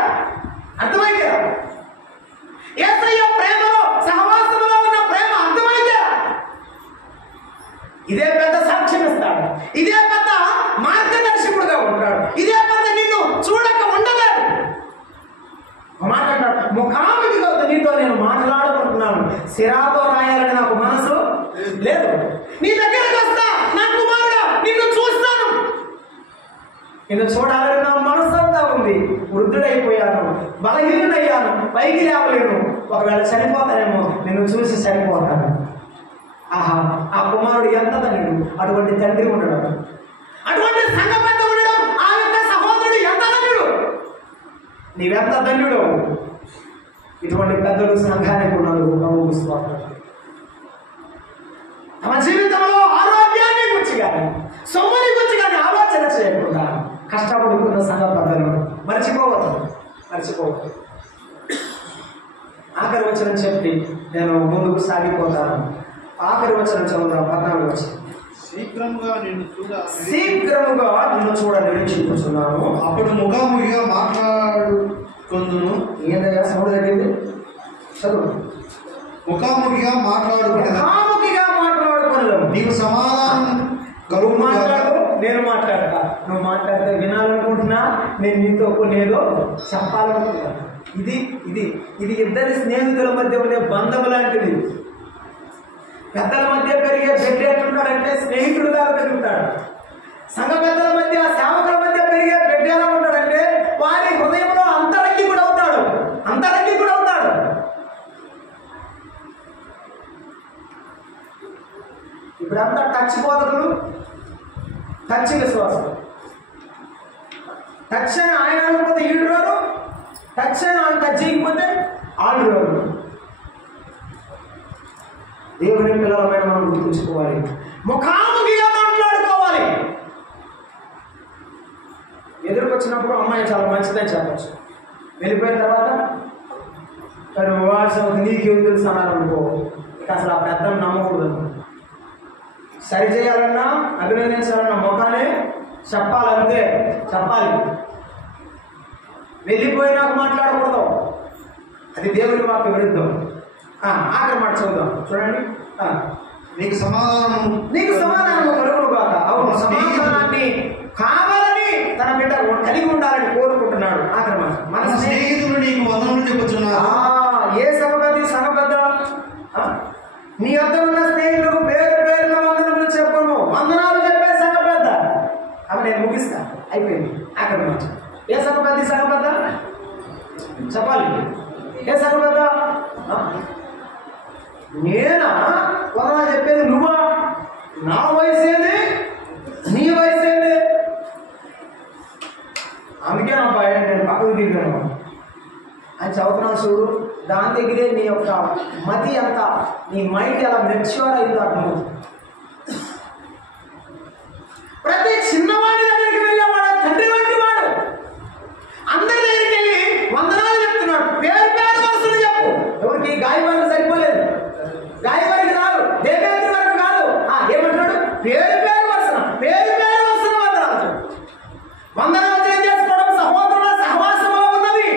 యేసయ్య ప్రేమలో, సహవాసంలో ఉన్న ప్రేమ అర్థమైందా? ఇదే పెద్ద సాక్ష్యం ఇస్తాడు, ఇదే పెద్ద మార్గదర్శకుడుగా ఉంటాడు, ఇదే పెద్ద నిన్ను చూడక ఉండలేదు. మాట్లాడాడు, ముఖాముఖిగా నీతో నేను మాట్లాడుకుంటున్నాను, సిరాతో రాయాలని నాకు మనసు లేదు. నీ దగ్గరకు వస్తా, నా కుమారుడా నిన్ను చూస్తాను, నిన్ను చూడాలని నా మనసంతా ఉంది. వృద్ధుడైపోయాను, బలహీనుడయ్యాను, పైకి లేవలేను, ఒకవేళ చనిపోతానేమో, నిన్ను చూసి చనిపోతాను. ఆహా, ఆ కుమారుడు ఎంత ధన్యుడు, అటువంటి తండ్రి ఉండడం, అటువంటి సంఘ పెద్ద ఉండడం, ఆ యొక్క సహోదరుడు ఎంత ధన్యుడు, నీవెంత ధన్యుడు. ఇటువంటి పెద్దలు సంఘానికి ఉన్నారు. తమ జీవితంలో ఆరోగ్యాన్ని గురించి కానీ, సొమ్ముని గురించి కానీ ఆలోచన చేయకుండా కష్టపడుతున్న సంఘ పెద్దలు మర్చిపోవద్దు. ఆఖరి వచనం చెప్పి నేను ముందుకు సాగిపోతాను. ఆఖరి వచనం చదువుతాం, 14 వచనం. శీఘ్రముగా నిన్ను చూడ నిరీక్షిస్తున్నాను. అప్పుడు ముఖాముఖిగా మాట్లాడుకుందును. ఏంటయ్యా సౌండ్ తగ్గింది? చదువు. ముఖాముఖిగా మాట్లాడుకునేదా, నీకు సమాధానం కలుగు. మాట్లాడు, నేను మాట్లాడతా. నువ్వు మాట్లాడితే వినాలనుకుంటున్నా, నేను నీతో కొనేదో చెప్పాలనుకుంటున్నా. ఇది ఇది ఇది ఇద్దరి స్నేహితుల మధ్య ఉండే బంధం లాంటిది. పెద్దల మధ్య పెరిగే బిడ్డ ఎట్లుంటాడంటే స్నేహితుడుగా పెరుగుతాడు. సంఘ పెద్దల మధ్య, సేవకుల మధ్య పెరిగే బిడ్డ ఎలా ఉంటాడంటే వారి హృదయంలో అంతరంగి కూడా అవుతాడు. ఇప్పుడంతా టచ్ బోధకులు, టచ్ విశ్వాసం. టచ్ అని ఆయన అనకపోతే ఈడు రారు, టచ్ అని ఆయన టచ్ చేయకపోతే ఆడు రారు. దేవుని పిల్లలమైన మనం గుర్తుంచుకోవాలి, ముఖాముఖిగా మాట్లాడుకోవాలి. ఎదురుకొచ్చినప్పుడు అమ్మాయి చాలా మంచిదని చెప్పచ్చు, వెళ్ళిపోయిన తర్వాత తను వాట్సాప్ నీకేం తెలుసు అన్నారనుకో, ఇక అసలు ఆ పెద్దను నమ్మకూడదు. సరి చేయాలన్నా, అభినందించాలన్నా ముఖానే చెప్పాలంతే, చెప్పాలి. వెళ్ళిపోయినాక మాట్లాడకూడదు, అది దేవుని వాక్య విరుద్ధం. ఆఖరి మాట చదువుదాం చూడండి. నీకు సమాధానం కలుగును గాక. అవును, సమాధానాన్ని కావాలని తన బిడ్డ కలిగి ఉండాలని కోరుకుంటున్నాడు. ఆఖరి మాట, మన స్నేహితులు నీకు వందనములు చెప్పుచున్నారు. ఏ సభగతి సగబద్ద నీ వద్ద ఉన్న స్నేహితులకు పేరు పేరున వందనములు చెప్పను, వందనాలు చెప్పే సగబద్ద. అవి నేను ముగిస్తా, అయిపోయింది. ఆఖరి మాట, ఏ సగబద్ది సగబద్ద చెప్పాలి. ఏ సగబద్ద నేనా వందనాలు చెప్పేది నువ్వా? నా వయసు ఏంది, నీ వయసు ఏంది? అందుకే నా భయ నేను పక్కకు దిగాను అని చదువుతున్నాను చూడు. దాని దగ్గరే నీ యొక్క మతి అంతా, నీ మైండ్ ఎలా మెచ్యూర్ అయిందో అర్థమవుతుంది. ప్రతి చిన్నవాడి దగ్గరికి వెళ్ళేవాడు తండ్రి వంటి వాడు. అందరి దగ్గరికి వెళ్ళి వందనాలు చెప్తున్నాడు. పేరు పేరు వస్తుంది చెప్పు. ఎవరికి గాయవారికి సరిపోలేదు, గాయవారికి రాదు, దేవేంద్ర వరకు కాదు. ఏమంటున్నాడు? పేరు పేరు వస్తున్న, పేరు పేరు వస్తున్న వందనాలు. వందనాలు చేసుకోవడం సహోదరుల సహవాసంలో ఉన్నది.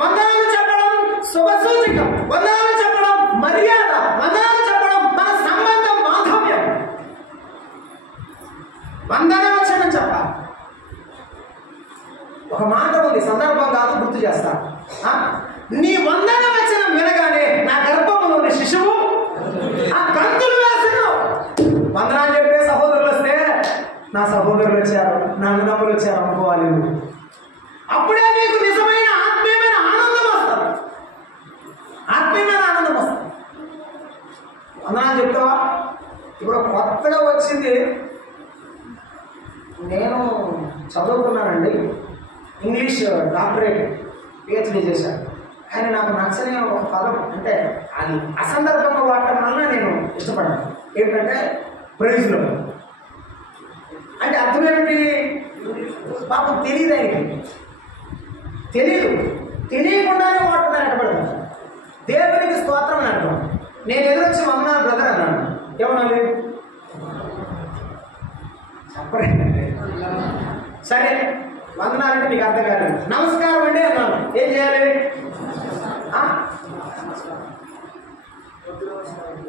వందనాలు చెప్పడం శుభసూచిక, వందనాలు చెప్పడం మర్యాద, వందనాలు చెప్పడం మన సంబంధం మాధవ్యం. వందనవచనం చెప్పాలి. ఒక మాట ఉంది, సందర్భం కాదు, గుర్తు చేస్తా. నీ వందనవచనం వినగానే నా గర్భంలోని శిశువు ఆ కంతులు వేస్తున్నావు. వందనాలు చెప్పే సహోదరులు వస్తే నా సహోదరులు వచ్చారు, నా అన్నదమ్ములు వచ్చారు అనుకోవాలి. అప్పుడే నీకు నిజమైన ఆత్మీయమైన ఆనందం వస్తుంది. ఆత్మీయమైన ఆనందం వస్తుంది. వందనాలు చెప్తావా? ఇప్పుడు కొత్తగా వచ్చింది, నేను చదువుకున్నానండి, ఇంగ్లీష్ డాక్టరేట్ పిహెచ్డీ చేశాను. కానీ నాకు నచ్చని ఒక పదం, అంటే అది అసందర్భంగా వాడటం వల్ల నేను ఇష్టపడ్డాను. ఏంటంటే ప్రైజ్లో అంటే అర్థం ఏమిటి? పాపం తెలియదు, ఆయనకి తెలియదు, తెలియకుండానే వాడుతున్నాను. ఎట్టబడతాను దేవునికి స్తోత్రం అని అంటాం. నేను ఎదురొచ్చి వందనాలు బ్రదర్ అన్నాను. ఏమన్నాను? చెప్పండి. సరే వందనాలంటే మీకు అర్థం కాదు. నమస్కారం అండి అన్నాను. ఏం చేయాలి?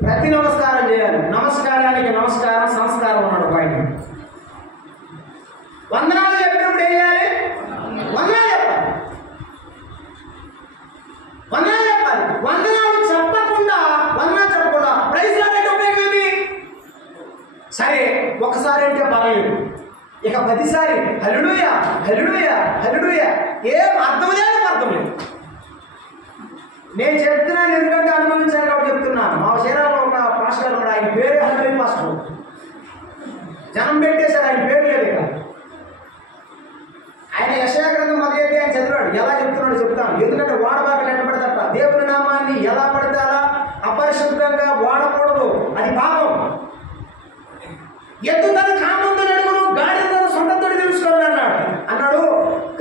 ప్రతి నమస్కారం చేయాలి. నమస్కారానికి నమస్కారం, సంస్కారం అన్నాడు పైన. వందనాలు చెప్పినప్పుడు ఏం చేయాలి? వందనాలు చెప్పాలి. వందనాలు చెప్పాలి. వందనాలు చెప్పకుండా, వందనాలు చెప్పకుండా ప్రైజ్ లాంటి ఉపయోగం ఏమి? సరే ఒకసారి అంటే పర్లేదు, ఇక 10 సారి హల్లెలూయా హల్లెలూయా హల్లెలూయా, ఏం అర్థం లేదు, అర్థం లేదు. నేను చెప్తున్నాను ఎందుకంటే అనుభవించాను కాబట్టి చెప్తున్నా. మా శరీరంలో ఒక పాస్టర్ ఉన్నాడు, ఆయన పేరే హల్లెలూయా పాస్టర్. జనం పెట్టేశారు, ఆయన పేరు లేదు. ఇక ఆయన యెషయా గ్రంథం మొదలైతే ఆయన చదివాడు. ఎలా చెప్తున్నాడు చెప్తాను. ఎందుకంటే వాడబాకలు ఎట్ట పడతట, దేవుని నామాన్ని ఎలా పడితే అలా అపరిశుభ్రంగా వాడకూడదు, అది పాపం. ఎద్దు తన కామంతో నడుగును, గాడిద తన సొంత తొడి తెలుసుకోండి అన్నాడు.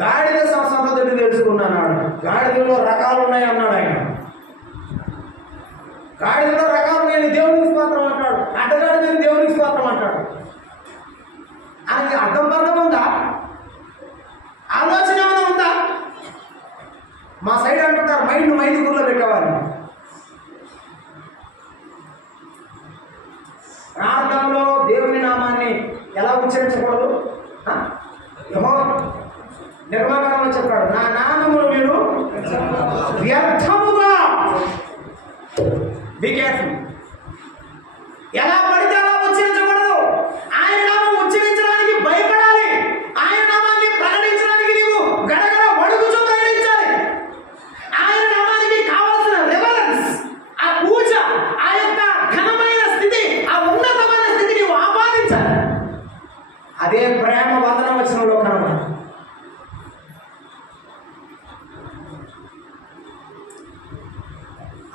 గాడిద సొంత తొడి తెలుసుకున్నాడు. గాడిదలో రకాలు ఉన్నాయి అన్నాడు ఆయన. గాడిదలో రకాలు నేను దేవునికి స్తోత్రం అంటాడు, అడ్డగాడి నేను దేవునికి స్తోత్రం అంటాడు. అది అర్థం పర్థం ఉందా? ఆలోచన ఏమైనా ఉందా? మా సైడ్ అంటుంటారు మైండ్ గుర్లో పెట్టేవారు. ప్రార్థనలో దేవుని నామాన్ని ఎలా ఉచ్చరించకూడదు? నిర్మాణంలో చెప్పాడు, నా నామములు మీరు వ్యర్థముగా. Be careful. ఎలా పడితే అలా ఉచ్చరించకూడదు. ఆయన నామం ఉచ్చరించడానికి భయపడాలి. ఆయన నామాన్ని ప్రకటించడానికి నీవు గడగడ వణుకుచూ ప్రకటించాలి. ఆయన నామానికి కావాల్సిన రెవరెన్స్, ఆ పూజ, ఆ యొక్క ఘనమైన స్థితి, ఆ ఉన్నతమైన స్థితి నీవు ఆపాదించాలి. అదే ప్రేమ వందనవచనంలో కనబడ.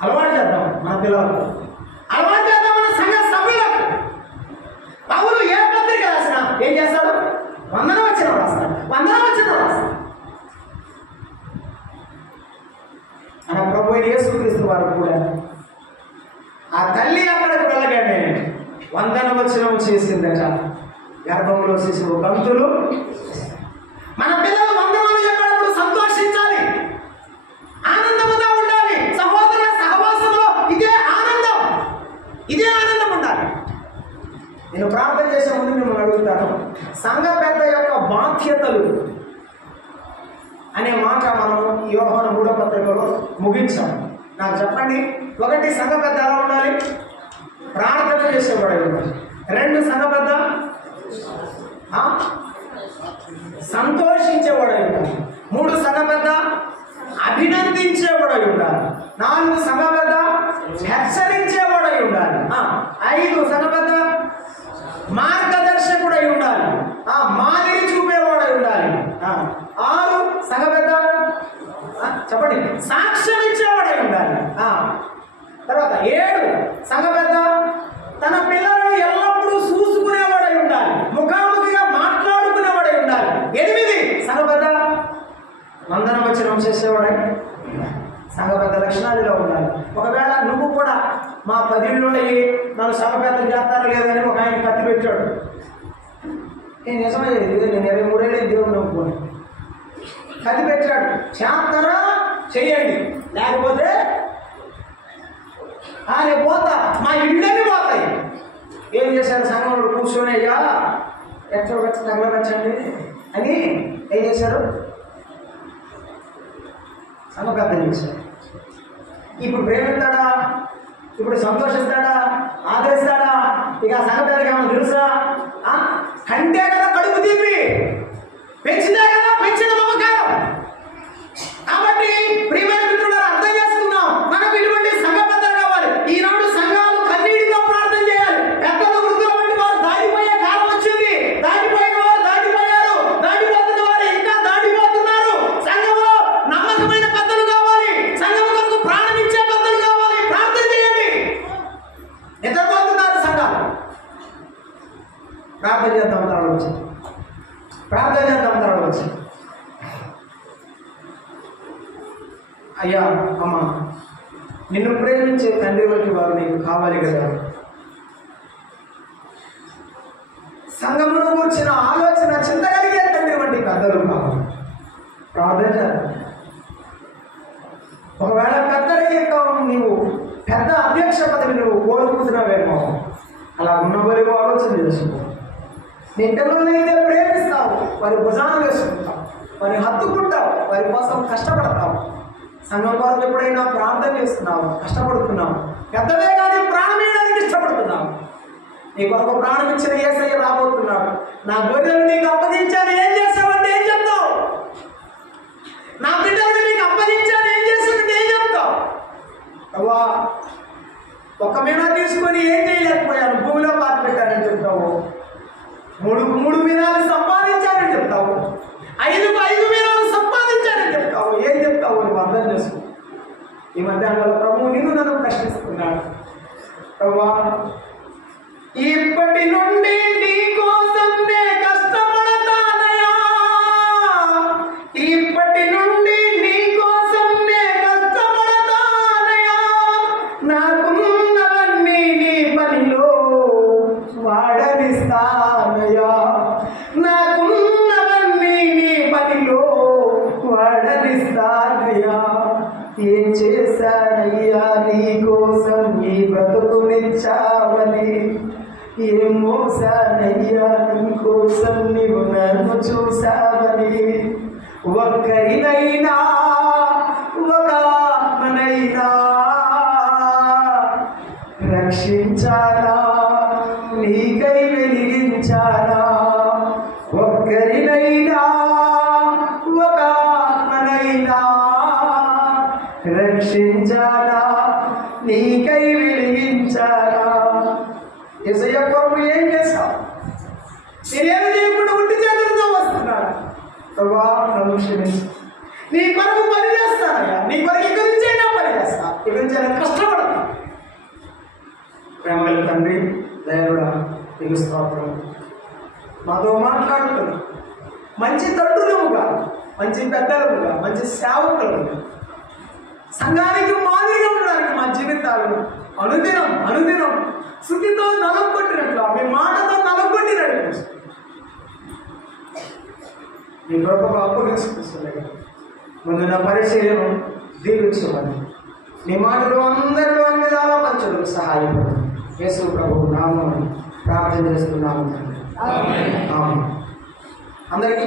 అలవాటు చేద్దాం మన పిల్లలకు, అలవాటు చేద్దాం మన సంఘ సభ్యులకు. పౌలు ఏ పత్రిక రాసినా ఏం చేస్తాడు? వందనవచనం రాస్తాడు, వందనవచనం రాస్తాడు. మన ప్రభు యేసుక్రీస్తు వారు కూడా ఆ తల్లి అక్కడికి వెళ్ళగానే వందనవచనం చేసిందట. గర్భంలో శిశువు గంతులు. మన పిల్లలు వందనాలు చెప్పినప్పుడు సంతోషించాలి, ఆనందముగా ఉండాలి. సహోదరుల సహవాసంలో ఇదే ఆనందం, ఇదే ఆనందం ఉండాలి. నేను ప్రార్థన చేసే ముందు మిమ్మల్ని అడుగుతాను, సంఘ పెద్ద యొక్క బాధ్యతలు అనే మాట మనం యోహాను 3వ పత్రికలో ముగించాం. నాకు చెప్పండి, 1 సంఘ పెద్ద ఎలా ఉండాలి? ప్రార్థన చేసేవాడు ఉండాలి. 2 సంఘ పెద్ద సంతోషించేవాడు ఉండాలి. 3 సంఘ పెద్ద అభినందించేవాడు ఉండాలి. 4 సంఘ పెద్ద హెచ్చరించేవాడు ఉండాలి. 5 సంఘ పెద్ద మార్గదర్శకుడై ఉండాలి. మాదిరి చూపేవాడై ఉండాలి. 6 సంఘ పెద్ద చెప్పండి సాక్ష్యం ఇచ్చేవాడై ఉండాలి. తర్వాత 7 సంఘ పెద్ద తన పిల్లలను ఎల్లప్పుడూ చూసుకునేవాడై ఉండాలి. ముఖాముఖిగా మాట్లాడుకునేవాడై ఉండాలి. 8 సంఘ పెద్ద వందన వచనం చేసేవాడై సంఘ పెద్ద లక్షణాలు ఇలా ఉండాలి. ఒకవేళ నువ్వు కూడా మా 10 ఇళ్ళు నన్ను సంఘ పెద్ద చేస్తారో లేదని ఒక ఆయన కత్తి పెట్టాడు. నేను నిజమయ్యేది నేను 23 ఏళ్ళే దేవుడు నమ్ముకోని కత్తి పెట్టాడు. చేస్తారా చెయ్యండి, లేకపోతే రేపు పోతా, మా ఇళ్ళని పోతాయి. ఏం చేశారు? సంఘంలో కూర్చొని అయ్యా ఎట్లా వచ్చి తగలబెట్టండి అని ఏం చేశారు? సంఘ పెద్ద చేశారు. ఇప్పుడు ప్రేమిస్తాడా? ఇప్పుడు సంతోషిస్తాడా? ఆదరిస్తాడా? ఇక సంఘ పెద్దకి ఏమన్నా తెలుసా? కంటే కదా కడుపు తీపి, పెంచితే కదా పెంచిన మమకారం. కాబట్టి ప్రియమైన మిత్రులారా అర్థం చేసుకుందాం, మనకు ఇటువంటి సంఘ పెద్దలు కావాలి. ఈనాడు సంఘాలు కన్నీటితో ప్రార్థన చేయాలి. పెద్దలు వృద్ధుల వంటి వారు దాటిపోయే కాలం వచ్చింది. దాటిపోయిన వారు దాటిపోయారు, దాటిపోతున్న వారు ఇంకా దాటిపోతున్నారు. సంఘంలో నమ్మకమైన పెద్దలు కావాలి. సంఘం కొరకు ప్రాణం ఇచ్చే పెద్దలు కావాలి. ప్రార్థన చేయండి. నిద్రపోతున్నారు సంఘాలు. ప్రార్థన చేద్దాం తాడవచ్చు, ప్రార్థన చేద్దాం తాడవచ్చు. అయ్యా అమ్మ, నిన్ను ప్రేమించే తండ్రి వంటి వారు నీకు కావాలి కదా. సంఘమును కూర్చిన ఆలోచన చింతగలిగే తండ్రి వంటి పెద్దలు కావాలి. ప్రార్థన చేద్దాం. ఒకవేళ పెద్దరికం నీవు పెద్ద అధ్యక్ష పదవి నువ్వు కోరుకుంటున్నావేమో, అలా ఉన్నవారు ఆలోచన చేసుకో. నీ పిల్లలైతే ప్రేమిస్తావు, వారి భుజాలు వేసుకుంటావు, వారిని హత్తుకుంటావు, వారి కోసం కష్టపడతావు. సంఘం కోసం ఎప్పుడైనా ప్రార్థన చేస్తున్నావు, కష్టపడుతున్నావు, పెద్దవే కానీ ప్రాణం వేయడానికి ఇష్టపడుతున్నావు. నీ కొరకు ప్రాణం ఇచ్చిన యేసయ్య రాబోతున్నాడు. నా గొర్రెలు నీకు అప్పగించాను, ఏం చేస్తావంటే ఏం చెప్తావు? నా బిడ్డలు నీకు అప్పగించాను, ఏం చేస్తావంటే ఏం చెప్తావు? అవ్వా ఒక్క మీనా తీసుకొని ఏం చేయలేకపోయాను, భూమిలో పాతి పెట్టానని చెప్తావు. 3 మీనాలు సంపాదించానని చెప్తావు. 5 మీనాలు సంపాదించానని చెప్తావు. ఏం చెప్తావు? నువ్వు అర్థం చేసుకో. ఈ మధ్యాహ్నం ప్రభువు నిన్ను నన్ను ప్రశ్నిస్తున్నాడు. ప్రభువా, ఇప్పటి నుండి నీ కోసం నే కష్టపడతానయ్యా. ఇప్పటి నుండి నీ కోసం నే కష్టపడతానయ్యా. నాకున్నవన్నీ నీ పనిలో వాడనిస్తానయ్యా. నాకున్నవన్నీ నీ పనిలో వాడనిస్తానయ్యా. ఏం చేశానయ్యా నీ కోసం ఈ బ్రతుకునిచ్చావని, ఏం మోసానయ్యా నీ కోసం నీవు నన్ను చూసావని. ఒక్కరినైనా ఒక ఆత్మనైనా రక్షించాలా, నీకై వెలిగించాలా. ఒక్కరినైనా ఒక ఆత్మనైనా రక్షించాలా, నీకై వెలిగించాలా. యేసయ్య కొరకు ఏం చేశావు? నేనేమి చేయకుండా ఒంటి చేతులతో వస్తున్నాను. ప్రభా నన్ను క్షమించు. నీ కొరకు పని చేస్తానయ్యా. నీ కొరకు ఇక్కడి నుంచైనా పని చేస్తా. ఇక్కడి నుంచి అయినా కష్టపడతా. ప్రేమగల తండ్రి, దయరుడా, నీకు స్తోత్రం. మాతో మాట్లాడుతున్నా మంచి తండ్రులుగా, మంచి పెద్దలుగా, మంచి సేవకులుగా, సంఘానికి మాదిరిగా ఉండడానికి మా జీవితాలను అనుదినం శుద్ధితో నలగొట్టినట్లు, మీ మాటతో నలగొట్టినట్లు నీ కృపకు అప్పగించుకుంటున్నాయి. ముందు నా పరిశీలన దీవించమని, నీ మాటలు అందరిలో అన్ని విధాలా పంచడానికి సహాయపడు. యేసు ప్రభువు నామమున ప్రార్థన చేస్తున్నాము. అందరికీ